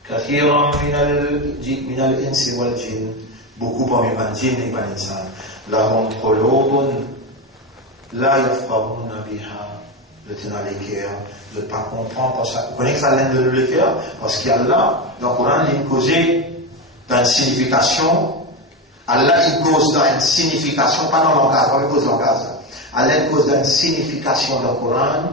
Kathiran minal insi wal jinn, beaucoup parmi les djinns et les insan, lahum qulubun la yafqahuna biha, le tenant les cœurs, de ne pas comprendre pour ça. Vous connaissez que ça l'aide de le cœur, parce qu'il y a là, dans le Coran, il est causé dans une signification. Allah il cause dans une signification, pas dans le langage, pas cause langage. Allah il cause dans une signification dans le Coran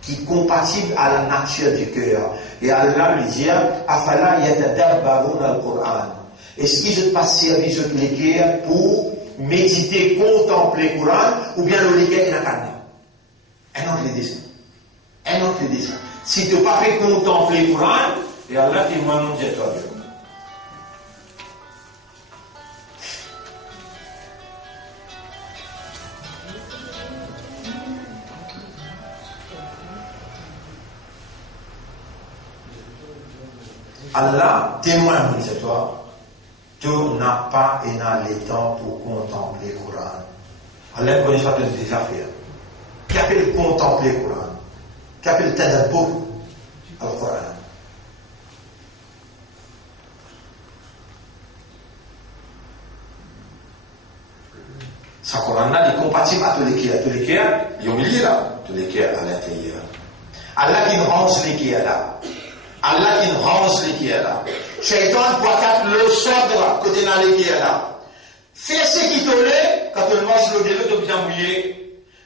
qui est compatible à la nature du cœur. Et Allah lui dit, Afala yatadabbaruna al-Qur'an. Est-ce qu'ils ne pas servi de l'équerre pour méditer, contempler le Coran, ou bien le l'équerre est un autre les dessin. Un autre les dessin. Si tu n'as pas fait contempler le Coran, et Allah dit, moi, mon Dieu, toi. Allah témoigne de toi, tu n'as pas et n'a le temps pour contempler le Coran. Allah ne connaît pas toutes tes affaires. Qui appelle contempler le Coran? Qui appelle tadabbur au Coran? Ce Coran-là est compatible à tous les cœurs. Tous les cœurs, il y a au milieu là. Tous les cœurs à l'intérieur. Allah qui range les cœurs là. Allah qui range les cœurs là. Shaitan doit faire le sordre côté dans les cœurs là. Fais ce qui te l'est, quand tu manges le délo, tu es bien mouillé.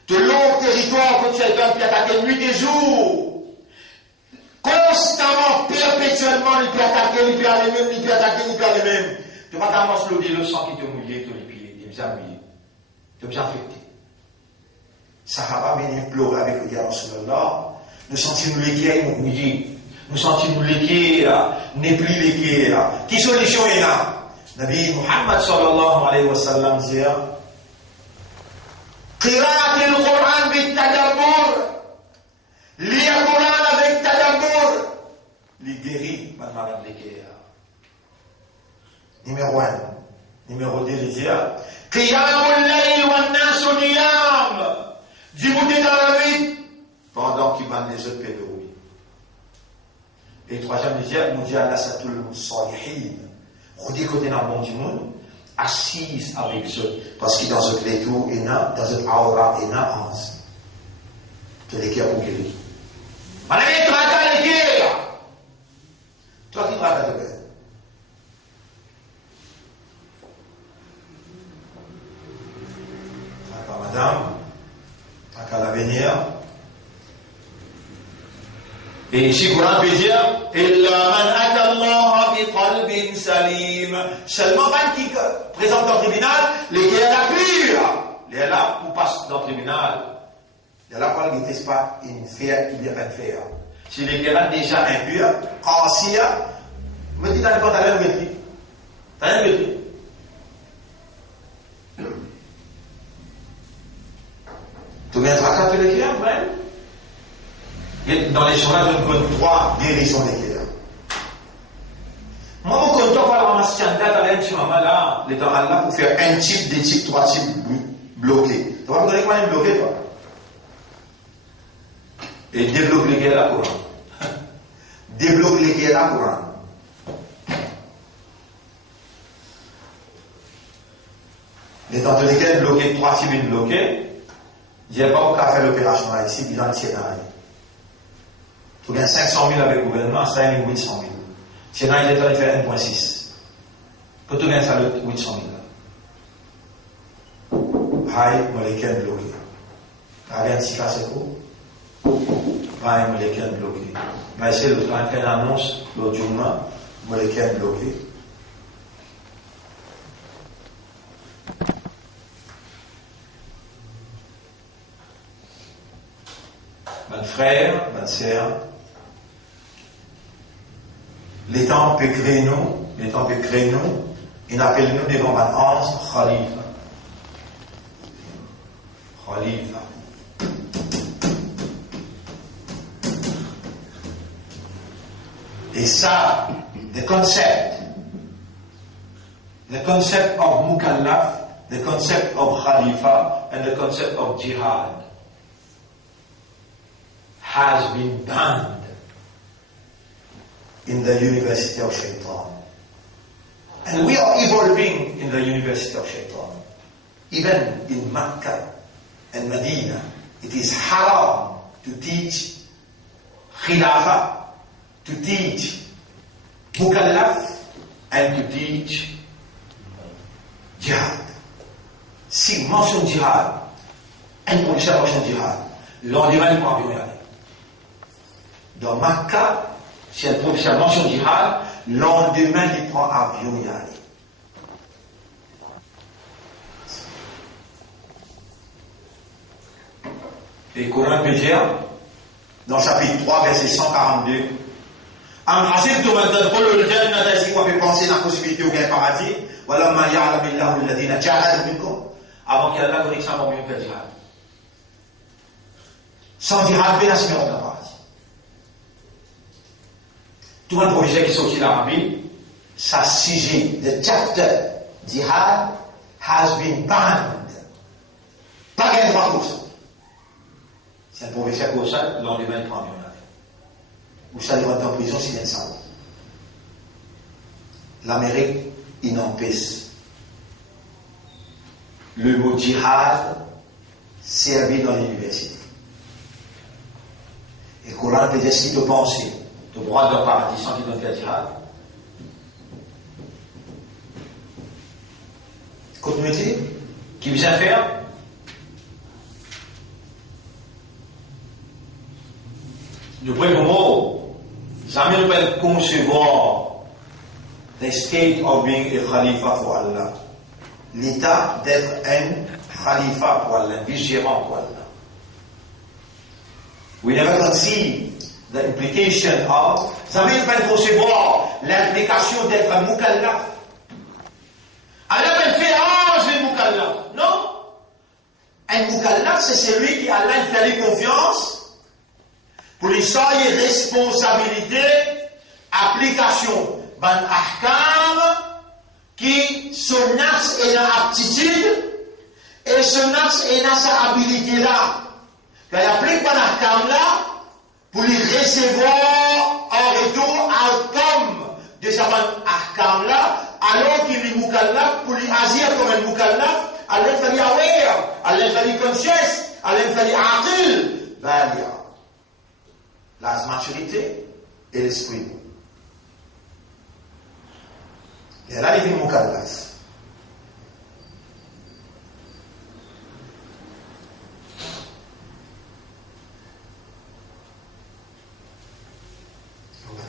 De longs territoires que Shaitan peut attaquer nuit et jour. Constamment, perpétuellement, il peut attaquer, il peut aller même, il peut attaquer, il peut aller même. Tu vas manger le délo sans qu'il te mouille, tu les pieds, tu es bien mouillé. Tu es bien affecté. Sahaba viennent pleurer avec le Ya Rasulallah. Nous sentons les guerres mouillés. Nous sentons les guerres, n'est plus les guerres. Qui solution est là? Nabi Muhammad sallallahu alayhi wa sallam dit Qira'at al-Qur'an bit-tadabbur. Lire le Coran avec tadabbur. Les guérit, madame les guerres. Numéro 1. Numéro 2, il dit Qiyamul layl wa an-nasu niyam. Dis-moi dans la nuit pendant qu'il mène les autres pédouilles. Et troisième, il dit Mujalasatul salihin. Redis côté dans le monde du monde, assise avec eux. Parce que dans ce clétou, il y a, dans ce aura, il y a 11. Tu les guerres pour guérir. Madame, tu vas les guerres. Toi qui vas le faire. Madame, tu vas l'avenir. Et ici, le Coran peut dire seulement quand qui présente dans le tribunal, les qui est là pure. Les est là pour passer dans le tribunal. Il y a là pour ne teste pas une faire ou bien pas une faire. Si les qui est là déjà impur, ancien, me dit dans le pantalon, tu as un métier. Tu viendras quand tu les guerres, même. Dans les journaux, je connais 3 guérisons des guerres. Moi, je ne connais pas la masse chandelle à l'intime, là, les temps là, pour faire un type, 2 types, 3 types bloqués. Tu vas me donner quoi un bloqué, toi? Et débloque les guerres à courant. Débloque les guerres à courant. Les temps de lesquels bloqués, 3 types bloqués, je n'ai pas qu'à faire l'opération là, ici, bilan de Sénat. Tu gagnes 500 000 avec le gouvernement, ça y est 800 000. Sénat, il est en train de faire 1,6. Quand tu gagnes ça, 800 000. Aïe, molécule bloquée. Aïe, un petit cas, c'est quoi? Aïe, molécule bloquée. Mais c'est le train qui annonce l'autre jour, molécule bloquée. Mes frères, mes sœurs, les temps peut créer nous, ils appellent nous devant ma ange Khalifa. Khalifa. Et ça, the concept of Mukallaf, the concept of Khalifa, and the concept of Jihad has been banned in the University of Shaitan. And we are evolving in the University of Shaitan. Even in Makkah and Medina, it is haram to teach Khilafah, to teach Mukallaf, and to teach Jihad. Si mention Jihad, un professeur mention Jihad, l'endemain il prend avion. Dans Makkah, si un professeur mention Jihad, l'endemain il prend avion y aller. Et le Coran peut dire, dans le chapitre 3, verset 142, Am hasibtum an tadkhulul jannata, est-ce que vous avez pensé dans la possibilité de gagner le paradis? Walamma ya'lamu Allahu alladhina jahadu minkum, avant qu'il y ait la connexion avec le jihad. Sans jihad, bien assuré dans le paradis. Tout le projet qui est sorti de l'Arabie, ça sujet, the chapter jihad has been banned. Pas gagné 3%. C'est un professeur comme ça, l'endemain il prend avion. Ou ça il rentre en prison s'il vient de savoir. L'Amérique, il n'empêche. Le mot jihad servi dans l'université. Et le Coran peut dire ce qu'il te pense, tu droit dans le paradis sans qu'il donne faire jihad. Continuez-vous? Qui vient faire? Le premier mot, jamais ne peut concevoir the state of being a khalifa pour Allah. L'état d'être un khalifa pour Allah, un vice-gérant pour Allah. We never conceive the implication of, vous savez, il faut concevoir l'implication d'être un mukallaf. Allah ben fait, j'ai un mukallaf. Non. Un mukallaf, c'est celui qui Allah fait confiance pour les sailles responsabilité, application, ban ahkam, qui son axe est dans aptitude, et son axe est dans sa habilité là. Quand il applique ban ahkam là, pour les recevoir en retour outcome de sa ban ahkam là, alors qu'il est mukallaf, pour les agir comme un mukallaf, Allah il fallait aware, Allah il fallait conscious, Allah il fallait aqil. Ben, il y a la maturité et l'esprit. Et là, il est mukallaf.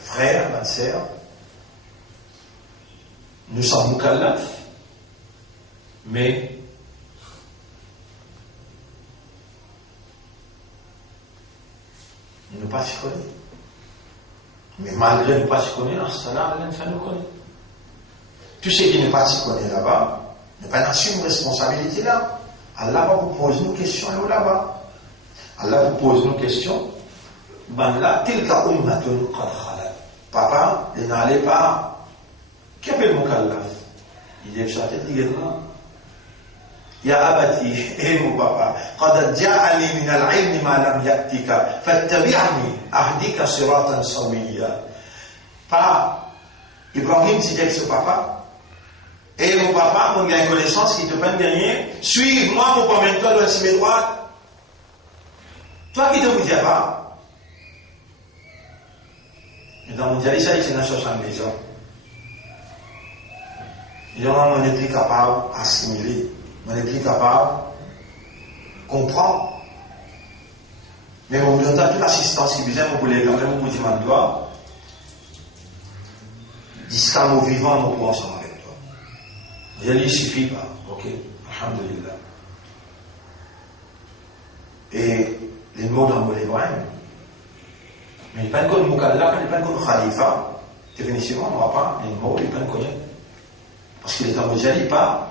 Frères, ma sœur, nous sommes mukallaf, mais nous ne pas se connaître. Mais malgré ne pas se connaître, en ce temps-là, Allah nous connaît. Tout ce qui n'est pas se connaît là-bas, n'est pas une responsabilité là. Allah va vous poser nos questions là-bas. Allah vous pose nos questions. Ben là, tel cas ummatun qad khalat. Papa, il n'allait pas. Qui appelle mukallaf? Il dit, ça tête également. Ya abati, mon papa, qad ja'ani min al-'ilmi ma lam ya'tika, fattabi'ni ahdika siratan sawiyya. Pas Ibrahim dit avec ce papa, et mon papa, quand il a une connaissance qui te prenne derrière, suis-moi, mon promène-toi dans la cime droite. Toi qui te vous dis pas, et dans mon dialogue, ça, c'est une chose en maison. On n'est plus capable d'assimiler, on n'est plus capable de comprendre. Mais on nous donne toute l'assistance qui vient pour les gens, même pour dire mal doigt. Jusqu'à nos vivants, nous pouvons ensemble avec toi. Il ne suffit pas. Ok, alhamdulillah. Et les mots dans le Ibrahim, mais il n'y a pas de mukallaf, il n'y a pas de khalifa. Définitivement, on ne va pas, les mots, il n'y a pas de connaître. Parce qu'il est en mode, il pas,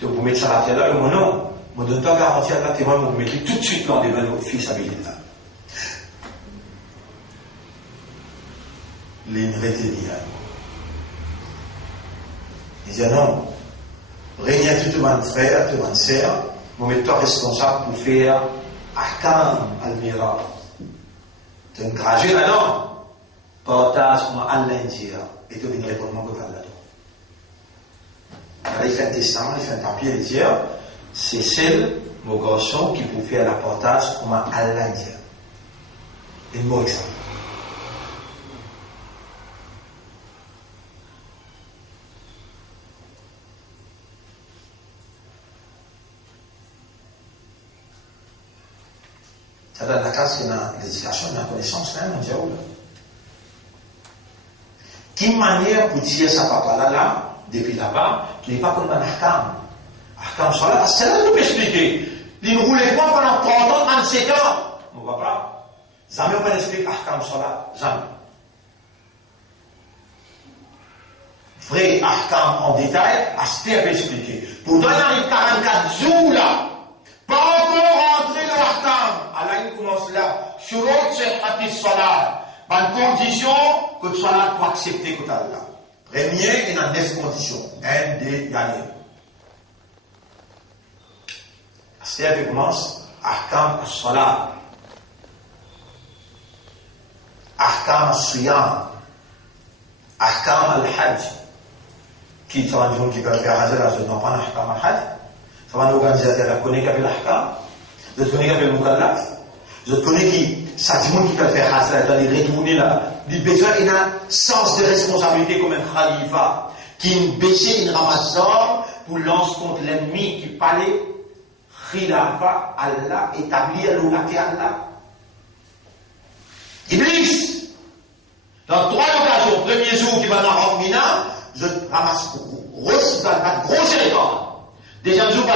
de vous mettre ça à la terre là, le mot non. Je ne donne pas garantie à la terre, vous mettez tout de suite dans des valeurs fils habilités. Les retenir. Il dit non, régnez tout le monde frère, tout le monde sœur, vous mettez-toi responsable pour faire ahkam al-mira. Tu es encouragé là-dedans. Partage moi Allah dire et tu viens répondre que là-dedans. Il fait un testament, il fait un papier, il dit c'est celle, mon garçon, qui peut faire la partage comme Allah dit. Et moi exemple. Ça donne la case que dans l'éducation, dans la connaissance, là, on dit quelle manière pour dire ça papa là, depuis là-bas, qui n'est pas comme un ahkam. Ahkam salat, parce que c'est là que nous peut expliquer. Il ne roulait pas pendant 30 ans, 37 ans. On ne va pas. Jamais on peut expliquer ahkam salat. Jamais. Vrai ahkam en détail, Asté peut expliquer. Pourtant, il arrive 44 jours là. Pas encore rentré dans l'ahkam. Allah, il commence là. Shurut sihhati salat. Par condition que le salat soit accepté que Allah. Premier, il y a 9 conditions. 1, 2, il y a 9. C'est-à-dire qu'il commence ahkam as-salat, ahkam as-siyam, ahkam al-hajj. Qui sont les gens qui peuvent faire hajj, là, je n'en pas ahkam al-hajj. Ça va nous organiser la connaître avec l'ahkam. Je connais avec le mukallaf. Je connais qui, ça dit qui peut faire hajj, là, dans les retourner là. Il besoin d'un sens de responsabilité comme un khalifa qui baissait une ramasseur pour lancer contre l'ennemi qui parlait khilafa Allah établi à l'oulati Allah. Iblis, dans 3 occasions, premier jour qui va dans Ramina, je ramasse beaucoup. Gros cérébrant. Deuxième jour,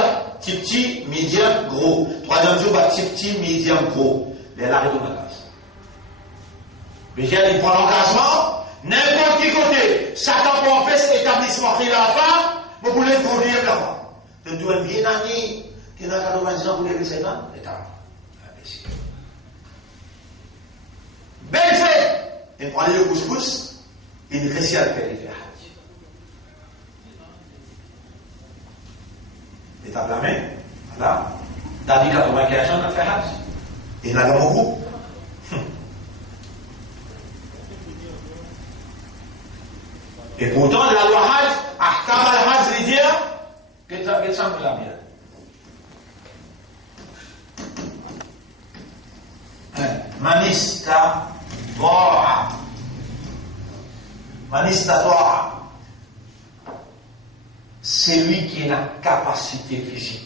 petit, médium, gros. Troisième jour, petit, médium, gros. elle arrête de la classe. Michel, il prend l'engagement, n'importe qui côté, Satan peut empêcher l'établissement qui la femme, vous voulez conduire là-bas. De tout un bien ami, qui n'a 90 ans pour les 5 ans, l'État. Belle fête! Il prend le pouce-pouce, il réussit à le faire, il fait Hajj. Il tape la main, voilà. Dans les 95 ans, il a fait Hajj. Il a dans mon groupe. Et pourtant, la loi Hajj, Ahkam al-Hajj, veut dire que ça me l'a bien. Manista Dora. Manista Dora. C'est lui qui a la capacité physique.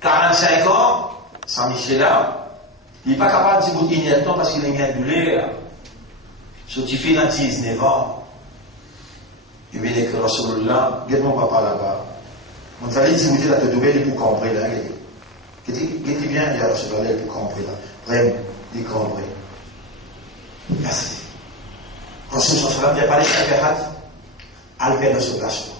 45 ans, Saint-Michel là, il n'est pas capable de se bouter une temps parce qu'il est bien douleur. Surtout qu'il a 19 ans. Il vient que Rasulullah, regarde mon papa là-bas. On s'allait dire que tu devais pour comprendre là. Qu'est-ce qui vient de Rasulullah pour comprendre là? Vraiment, il comprend. Merci. Rasulullah vient parler de la Hajj. Albert de ce placement.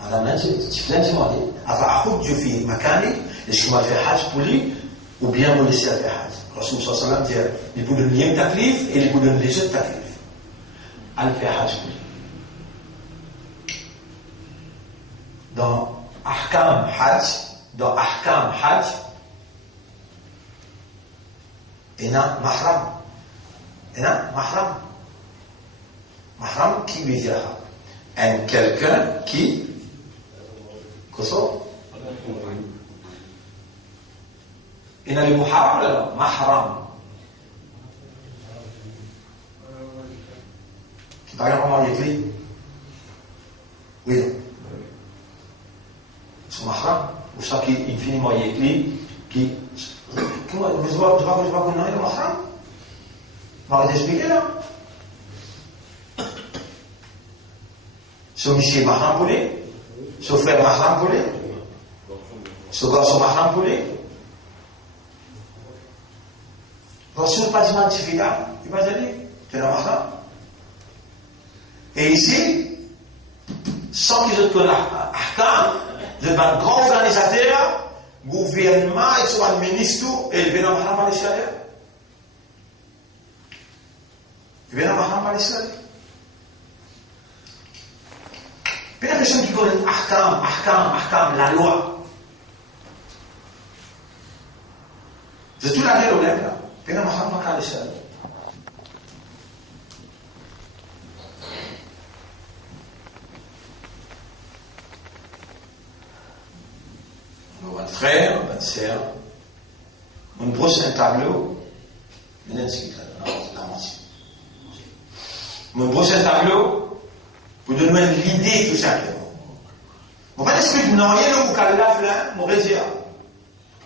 Madame là, tu viens de demander. Avant, je fais ma canne, est-ce que je vais faire Hajj pour lui ou bien me laisser faire Hajj? Rasulullah sallallahu alayhi wa sallam dit, il peut donner un taklif et il peut donner les autres taklifs. Elle fait Hajj pour lui. Dans Ahkam Hajj, il y a Mahram. Mahram qui veut dire quelqu'un qui. Qu'est-ce que il y a le Muharram là, Mahram. Par exemple, on écrit. Oui, non. C'est Mahram. Ou ça qui est infiniment écrit. Qui. Comment je ne vois pas qu'on a le Mahram. On va l'expliquer là. Son monsieur Mahram pour lui. Son frère Mahram pour lui. Son garçon Mahram pour lui. Rasul pas identifié là. Il va dire, c'est un Mahram. Et ici, sans qu'ils aient que l'Ahkam, vous êtes un grand organisateur, gouvernement, et soit un ministre, et il vient à Mahram à l'extérieur. Il vient à Mahram à l'extérieur. Puis la personne qui connaît Ahkam, la loi. C'est tout la guerre au lèvres là. Il vient à Mahram à l'extérieur. Mon frère, ma sœur, on brosse un tableau, on brosse un tableau pour donner l'idée tout simplement. On va expliquer non rien le mukallaf là, mon dire.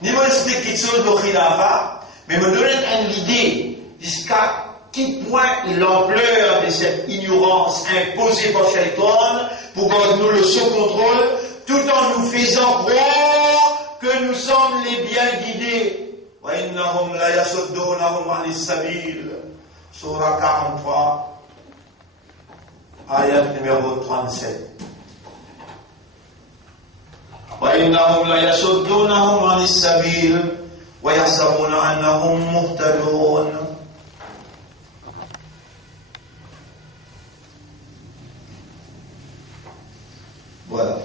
Ni moi explique quelque chose de khilafa, mais me donner une idée jusqu'à quel point l'ampleur de cette ignorance imposée par Shaitan pour que nous le sous-contrôle, tout en nous faisant croire que nous sommes les bien guidés. وَإِنَّهُمْ لَيَصُدُّونَهُمْ عَنِ السَّبِيلِ. Surah 43, ayat numéro 37. وَإِنَّهُمْ لَيَصُدُّونَهُمْ عَنِ السَّبِيلِ وَيَحْسَبُونَ أَنَّهُمْ مُهْتَدُونَ. Voilà.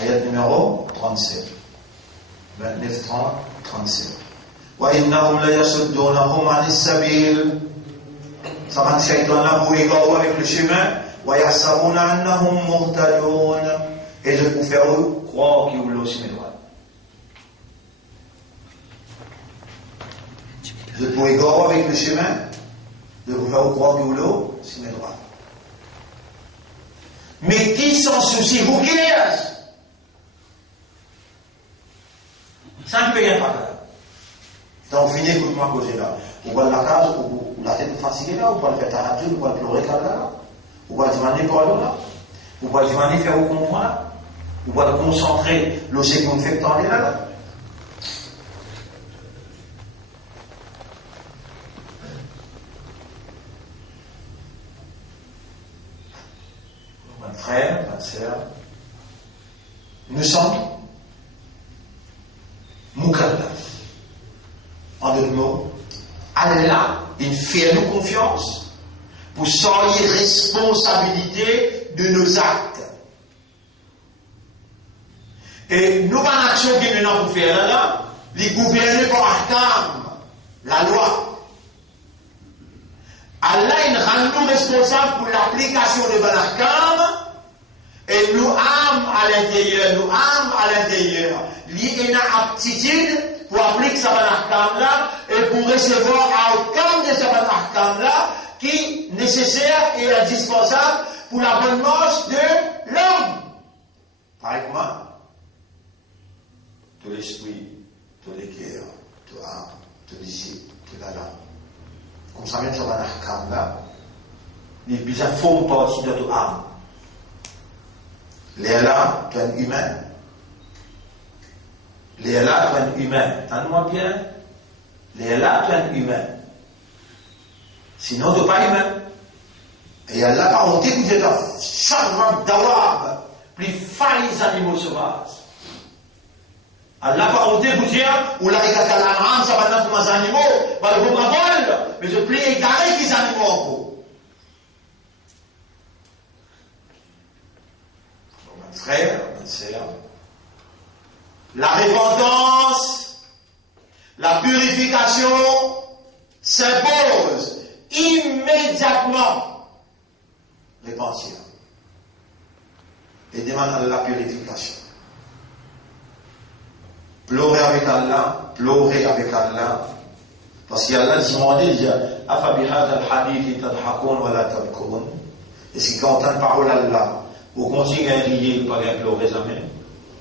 Ayat numéro 37. 29, 30, 37. وَإِنَّهُمْ لَيَصُدُّونَهُمْ عَنِ السَّبِيلِ. Ça va être Shaitan pour égarer avec le chemin. وَيَحْسَبُونَ أَنَّهُمْ مُهْتَدُونَ. Et je peux faire croire qu'ils voulaient aussi mes droits. Je peux égarer avec le chemin. Je peux faire croire qu'ils voulaient aussi mes droits. Mais qui s'en soucie? Who cares? Ça ne peut rien faire. Donc, fini, écoute-moi, causer là. Ou pas la case, ou la tête fatiguée là, ou pas le faire tarabdou, ou pas le pleurer là, ou pas le demander pour aller là, ou pas le demander faire au comprendre là, Vous pouvez concentrer le second fait dans les là. Mon frère, ma sœur, nous sommes Mukallaf. En d'autres mots, Allah, il fait nous confiance pour sans responsabilité de nos actes. Et nous, en action qui nous avons fait là, les gouverner par Ahkam, la loi. Allah, il rend nous responsables pour l'application de Ahkam, et nous âmes à l'intérieur, il y a une aptitude pour appliquer ce Ahkam là, et pour recevoir aucun de ce Ahkam là, qui est nécessaire et indispensable pour la bonne marche de l'homme. Par exemple, de l'esprit, de l'équerre, de l'âme, de l'issue, de la langue. Comme ça, même ça va dans là, les bizarres font partie de notre âme. Les là, tu es un humain. Les là, tu es un humain. Entends-moi bien. Les là, tu es un humain. Sinon, tu n'es pas humain. Et Allah a honte que vous êtes un charmant d'awab, plus faillis les animaux sauvages. Allah n'a pas honte de vous dire, ou la régate à l'âme, ça va dans les animaux, bah, le bon mais je prie égarer les animaux en vous. Mon frère, ma sœur, la repentance, la purification s'impose immédiatement. Repentir. Et demande à la purification. Pleurer avec Allah, parce qu'Allah dit, est-ce qu'il entend la parole d'Allah, vous continuez à rire, pas à pleurer jamais.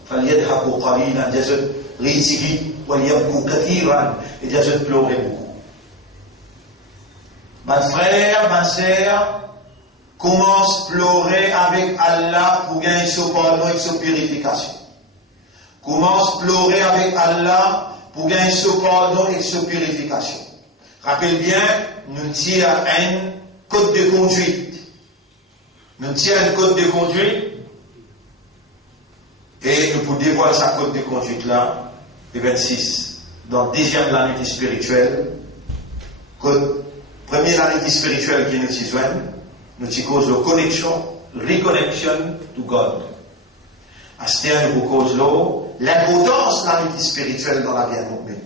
فليضحكوا قليلا جزت رزقي وليبكوا كثيرا et جزت pleurer beaucoup. Ma frère, ma sœur, commence à pleurer avec Allah pour gagner son pardon et sa purification. Commence à pleurer avec Allah pour gagner son pardon et sa purification. Rappelle bien, nous tirons un code de conduite. Nous tirons un code de conduite et nous pouvons dévoiler sa code de conduite là, le 26, dans la deuxième l'année spirituelle. Première année spirituelle qui nous y joigne, nous y cause la connexion, reconnection to God. À ce terme, nous cause l'importance de l'année spirituelle dans la vie humaine.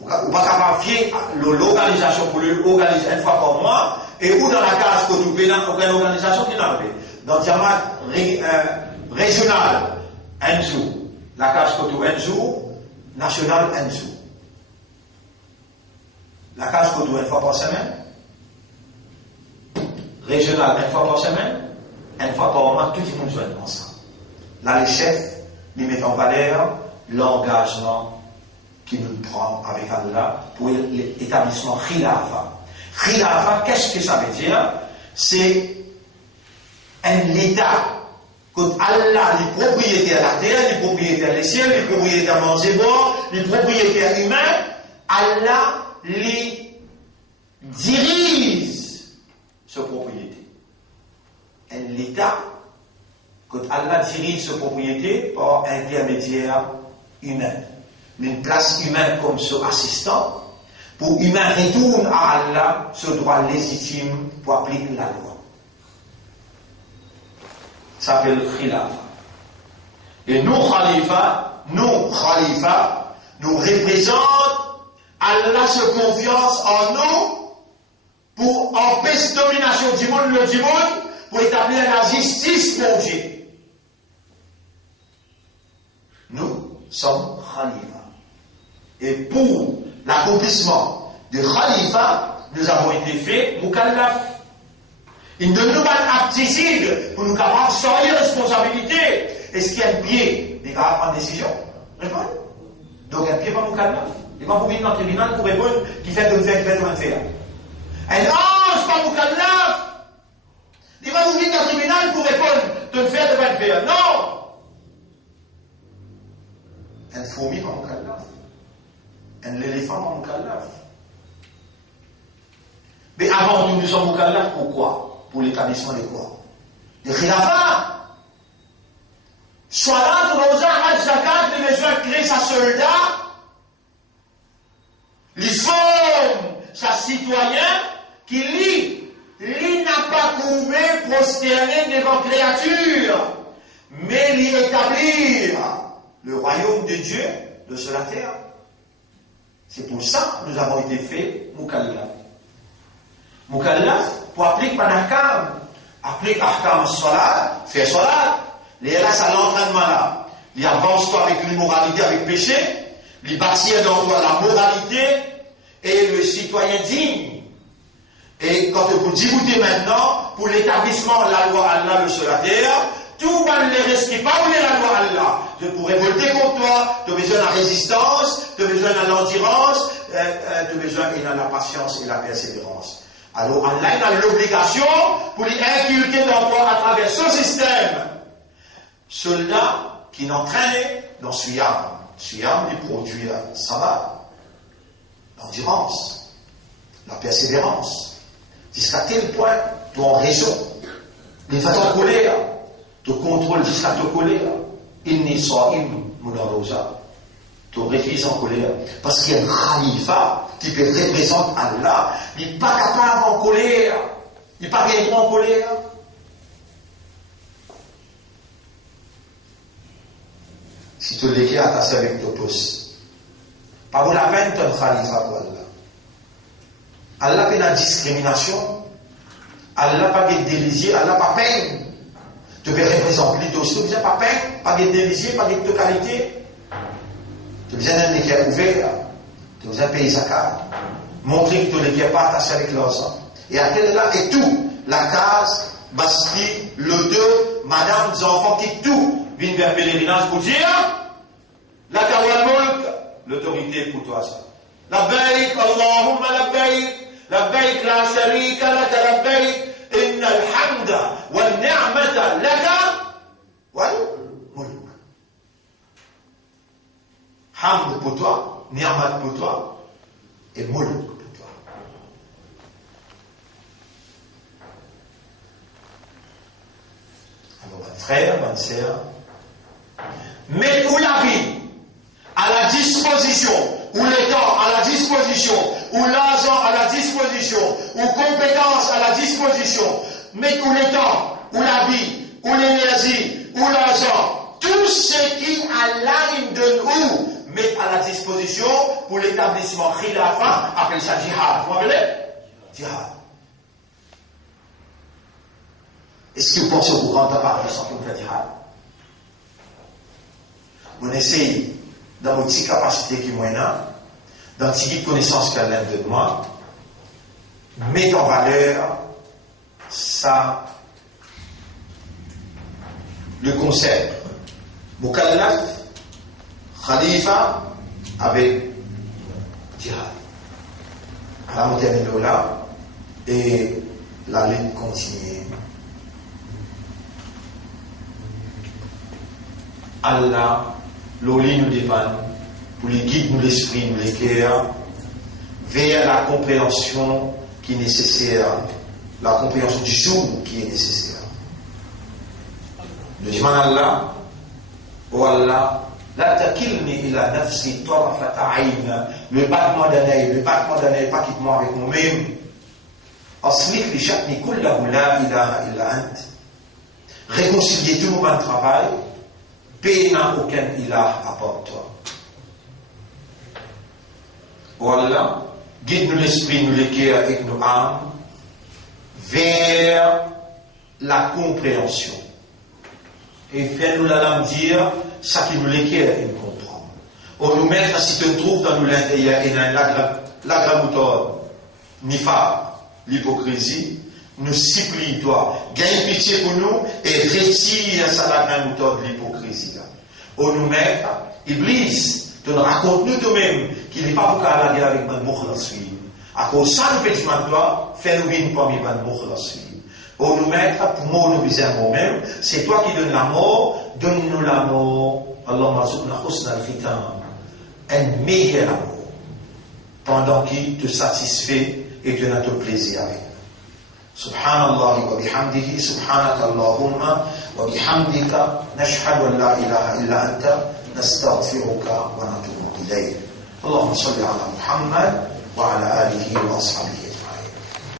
Vous ne pouvez pas faire l'organisation pour l'organiser une fois par mois, et ou dans la case que nous payons, aucune organisation qui n'a pas. Dans le diamant régional, un jour. La case que nous un jour, national, un jour. La case que nous une fois par semaine, régional, une fois par semaine, une fois par mois, tout le monde joue ensemble. Là, les chefs, ils mettent en valeur l'engagement qui nous prend avec Allah pour l'établissement Khilafa. Khilafa, qu'est-ce que ça veut dire? C'est un état que Allah, les propriétaires de la terre, les propriétaires des ciels, les propriétaires Manzébor, les propriétaires humains, Allah les dirige cette propriété. Un état que Allah dirige cette propriété par intermédiaire humain. Une place humaine comme son assistant, pour humain retourne à Allah ce droit légitime pour appliquer la loi. Ça s'appelle Khilafa. Et nous, Khalifa, nous représentons Allah se confiance en nous pour empêcher la domination du monde, pour établir la justice pour Dieu. Nous sommes Khalifa. Et pour l'accomplissement de Khalifa, nous avons été faits Mukallaf. Il ne nous pas aptitude pour nous capables sans responsabilité. Est-ce qu'il y a un pied des gars en décision? Répondez. Donc un pied pas Mukallaf. Il va vous venir dans le tribunal pour répondre qui fait de nous faire, un ange pas Mukallaf. Il va vous venir dans le tribunal pour répondre de le faire, de le faire. Non! une fourmi comme Mukallaf, un éléphant comme Mukallaf. Mais avant nous sommes Mukallaf, pourquoi? Pour l'établissement de quoi? De Khilafa. Salat, Rosa, Hajj, Zakat, les besoins de créer sa soldat, les formes, sa citoyen, qui lit, n'a pas trouvé prosterner devant créature, mais l'y établir le royaume de Dieu de sur la terre. C'est pour ça que nous avons été faits Mukallaf. Mukallaf, pour appliquer Panakam, applique Ahkam Salat, fait Salat, les là, ça l'entraînement là. Il avance toi avec l'immoralité, avec péché, il bâtit dans toi la moralité et le citoyen digne. Et quand vous dites maintenant, pour l'établissement de la loi Allah sur la terre, tout va ne rester pas où est la loi Allah. Je pourrais révolter contre toi, tu as besoin de la résistance, tu as besoin de l'endurance, tu as besoin de la patience et la persévérance. Alors Allah a l'obligation pour lui inculquer dans toi à travers ce système. Ceux-là qui n'entraînent dans Suyam. Suyam, il produit le sabbat, l'endurance, la persévérance. Jusqu'à tel point, tu as raison. Les fatigues en colère, tu contrôles jusqu'à ta colère. Inni sa'im munarosa. Tu réfugies en colère. Parce qu'il y a un khalifa qui peut représenter Allah. Il n'est pas capable en colère. Il n'est pas gagné en colère. Si tu l'écris à ta sœur avec ton pouce, pas pour la peine ton khalifa pour Allah. Allah n'a pas de discrimination, Allah n'a pas de délisier, Allah n'a pas de peine. Tu peux représenter les dossiers, tu n'as pas de peine, pas de délisier, pas de qualité. Tu as besoin d'un équerre ouvert, tu as besoin de payer zakat, montrer que tu l'équerre partagé avec l'ensemble. Et à quel là, et tout, la case, Basti, le deux, madame, les enfants, qui tout, viennent vers pèlerinage pour dire, la Kawal Mulk, l'autorité pour toi ça. Labbaik, Allahumma labbaik, labbaik la sharika laka labbaik, inna al-hamda wa ni'mata laka wal mulk. Hamd pour toi, ni'mat pour toi, et mulk pour toi. Alors, mon frère, ma sœur, mais où la vie à la disposition, ou le temps à la disposition, ou l'argent à la disposition, ou compétences à la disposition, mais où le temps, ou la vie, ou l'énergie, ou l'argent, tout ce qui Allah nous donne où met à la disposition pour l'établissement khilafa, appelle ça jihad. Vous m'appelez? Jihad. Est-ce que vous pensez que vous rentrez à Paris sans que vous faites jihad? On essaye, dans votre petite capacité qui est moyenne, dans votre petite connaissance qu'elle a de moi, mettre en valeur ça, le concept. Mukallaf, Khalifa, avec Jihad. Alors, on termine là, et la lutte continue. Allah, l'oli nous dépanne, pour les guides nous l'esprit, nous l'éclaire, vers la compréhension qui est nécessaire, la compréhension du jour qui est nécessaire. Nous demandons à Allah, oh Allah, la takilni ila nafsi tarafata ayn, le battement d'un œil, pas quitte-moi avec moi-même. Aslih li sha'ni kullahu la ilaha illa ant. Réconcilier tout mon travail. Paix n'a aucun ilah à part toi. Oh Allah, guide-nous l'esprit, nous l'équerre avec nos âmes vers la compréhension. Et fais-nous la lame dire ça qui nous l'équerre et nous comprend. Oh nous mettre, si tu te trouves dans nous l'intérieur et dans la grammoutone, nifar, l'hypocrisie, nous supplie toi, gagne pitié pour nous et retire ça la grammoutone de l'hypocrisie. Oh nous mettre, Iblis, tu nous racontes nous toi-même qu'il n'est pas pour qu'à la guerre avec man mukhlassin. À cause ça nous fait toi, fais-nous vivre parmi man mukhlassin. Oh nous mettre, pour moi nous besoin moi-même, c'est toi qui donnes la mort, donne-nous la mort Allahumma arzuqna husna al-khitam, un meilleur amour, pendant qu'il te satisfait et te donne plaisir avec. Subhanallah wa bihamdihi, subhanaka Allahumma wa bihamdika, nashhadu an la ilaha illa anta, nastaghfiruka wa natubu ilayk. Allahumma salli ala Muhammad wa ala alihi wa ashabihi.